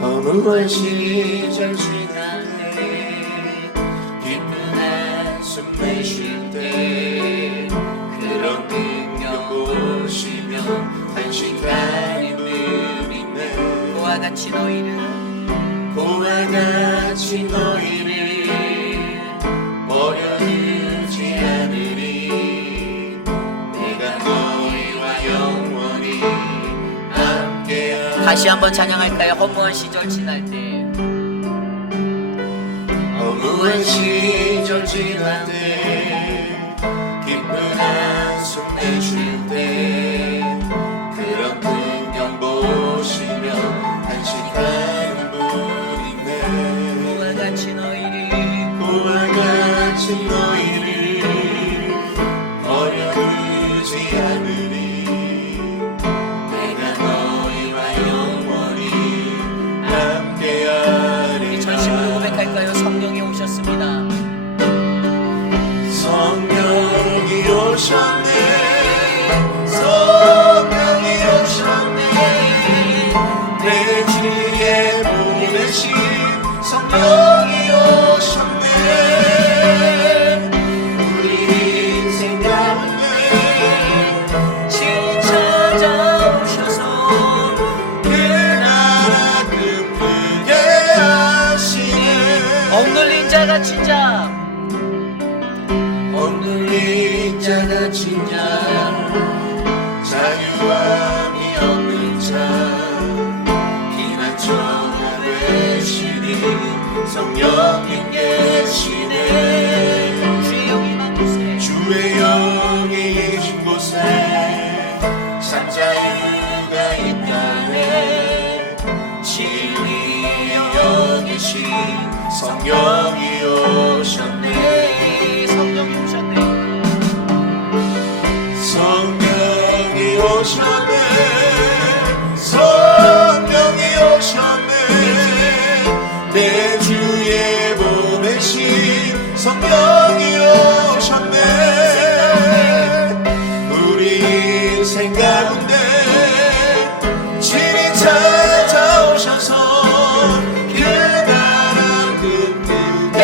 허무한 시절 지날 때, 기쁜 한숨 내쉴 때, 그런 능력 보시며 탄식하는 분이 있네. 그와 같이 너희를 버려두지 않으리. 내가 너희와 영원히 함께하리. 다시 한번 찬양할까요? 허무한 시절 지날 때, 허무한 시절 지날 때, 기쁜 한숨 내쉴 때, 그런 풍경 보시며 탄식하는 분이 있네. 그와 같이 너희를 버려두지 않으리. 내가 너희와 영원히 함께하리. 고백할까요? 성령이 오셨습니다. 성령이 오셨네. 성령이 오셨네. 내 주위에 보내신 성령이 오셨네. 우리 인생 가운데 친히 찾아오셔서 그 나라 꿈꾸게 하시네. 억눌린 자가 진자 억눌린 자가 진자 자유함이 없는 자 피난처가 되시니 성령님 계시네. 주의 영이 임한 곳에 주의 영이 계신 곳에 참 자유가 있다네. 진리의 영이신 성령이 오셨네. 성령이 오셨네. 성령이 오셨네. 성령이 오셨네. 내 주에 보내신 성령이 오셨네. 우리 인생 가운데 친히 찾아오셔서 그 나라 꿈꾸게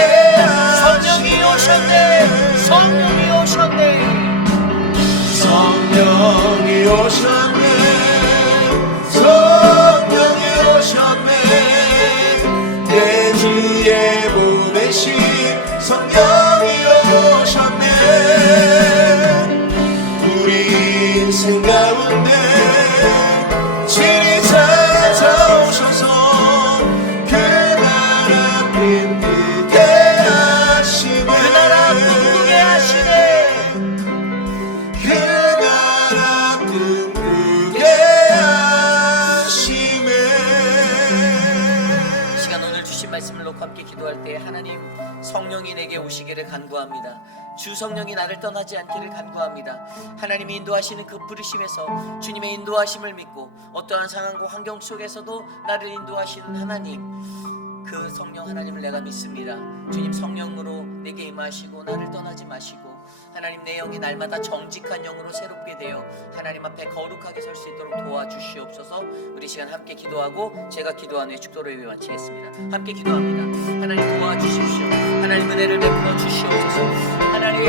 성령이 오셨네. 성령이 오셨네. 성령이 오셨네. 성령이 오셨네. 내 주에 보내신 성령이 오셨네. 우리 인생 가운데 친히 찾아오셔서 그 나라 꿈꾸게 하시네. 그 나라 꿈꾸게 하시네. 그 나라 꿈꾸게 하시네. 시간 오늘 주신 말씀을 놓고 함께 기도할 때 하나님 성령이 내게 오시기를 간구합니다. 주 성령이 나를 떠나지 않기를 간구합니다. 하나님이 인도하시는 그 부르심에서 주님의 인도하심을 믿고 어떠한 상황과 환경 속에서도 나를 인도하시는 하나님, 그 성령 하나님을 내가 믿습니다. 주님 성령으로 내게 임하시고 나를 떠나지 마시고 하나님 내 영이 날마다 정직한 영으로 새롭게 되어 하나님 앞에 거룩하게 설 수 있도록 도와주시옵소서. 우리 시간 함께 기도하고 제가 기도한 후에 축도를 위해 마치겠습니다. 함께 기도합니다. 하나님 도와주십시오. 하나님 은혜를 베풀어 주시옵소서. 하나님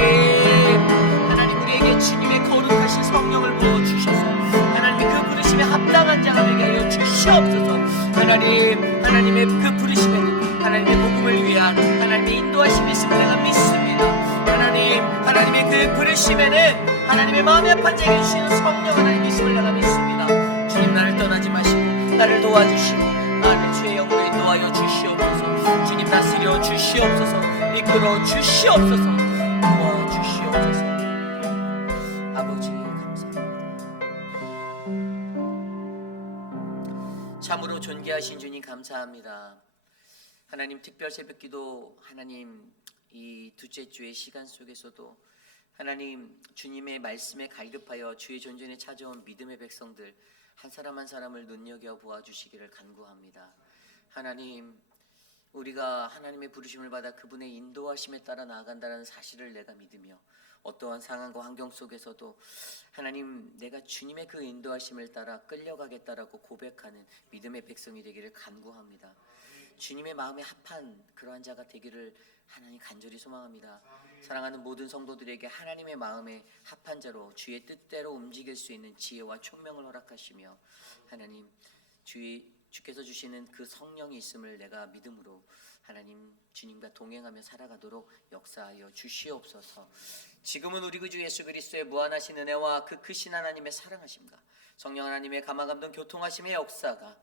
우리에게 주님의 거룩하신 성령을 부어주셔서 하나님의 그 부르심에 합당한 자가 되게 하여 주시옵소서. 하나님의 그 부르심에는 하나님의 복음을 위한 하나님의 인도하심이 있음을 내가 믿습니다. 하나님의 그 부르심에는 하나님의 마음에 합한 자에게 주시는 성령 하나님이 있음을 내가 믿습니다. 주님 나를 떠나지 마시고 나를 도와주시고 나를 주의 영으로 인도하여 주시옵소서. 주님 다스려 주시옵소서. 이끌어 주시옵소서. 도와주시옵소서. 아버지 감사합니다. 참으로 존귀하신 주님 감사합니다. 하나님 특별 새벽기도 하나님 이 둘째 주의 시간 속에서도 하나님 주님의 말씀에 갈급하여 주의 존전에 찾아온 믿음의 백성들 한 사람 한 사람을 눈여겨 보아주시기를 간구합니다. 하나님 우리가 하나님의 부르심을 받아 그분의 인도하심에 따라 나아간다는 사실을 내가 믿으며 어떠한 상황과 환경 속에서도 하나님 내가 주님의 그 인도하심을 따라 끌려가겠다라고 고백하는 믿음의 백성이 되기를 간구합니다. 주님의 마음에 합한 그러한 자가 되기를 하나님 간절히 소망합니다. 사랑하는 모든 성도들에게 하나님의 마음에 합한 자로 주의 뜻대로 움직일 수 있는 지혜와 총명을 허락하시며 하나님 주께서 주시는 그 성령이 있음을 내가 믿음으로 하나님 주님과 동행하며 살아가도록 역사하여 주시옵소서. 지금은 우리 구주 예수 그리스도의 무한하신 은혜와 그 크신 하나님의 사랑하심과 성령 하나님의 감화감동 교통하심의 역사가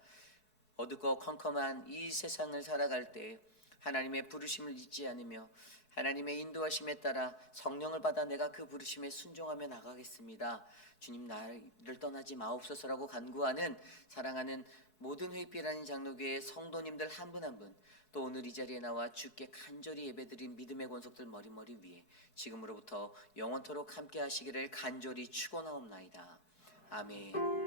어둡고 컴컴한 이 세상을 살아갈 때 하나님의 부르심을 잊지 않으며 하나님의 인도하심에 따라 성령을 받아 내가 그 부르심에 순종하며 나가겠습니다. 주님 나를 떠나지 마옵소서라고 간구하는 사랑하는 모든 회빛하는 장로교회 성도님들 한 분 한 분, 또 오늘 이 자리에 나와 주께 간절히 예배드린 믿음의 권속들 머리머리 위에 지금으로부터 영원토록 함께 하시기를 간절히 축원하옵나이다. 아멘.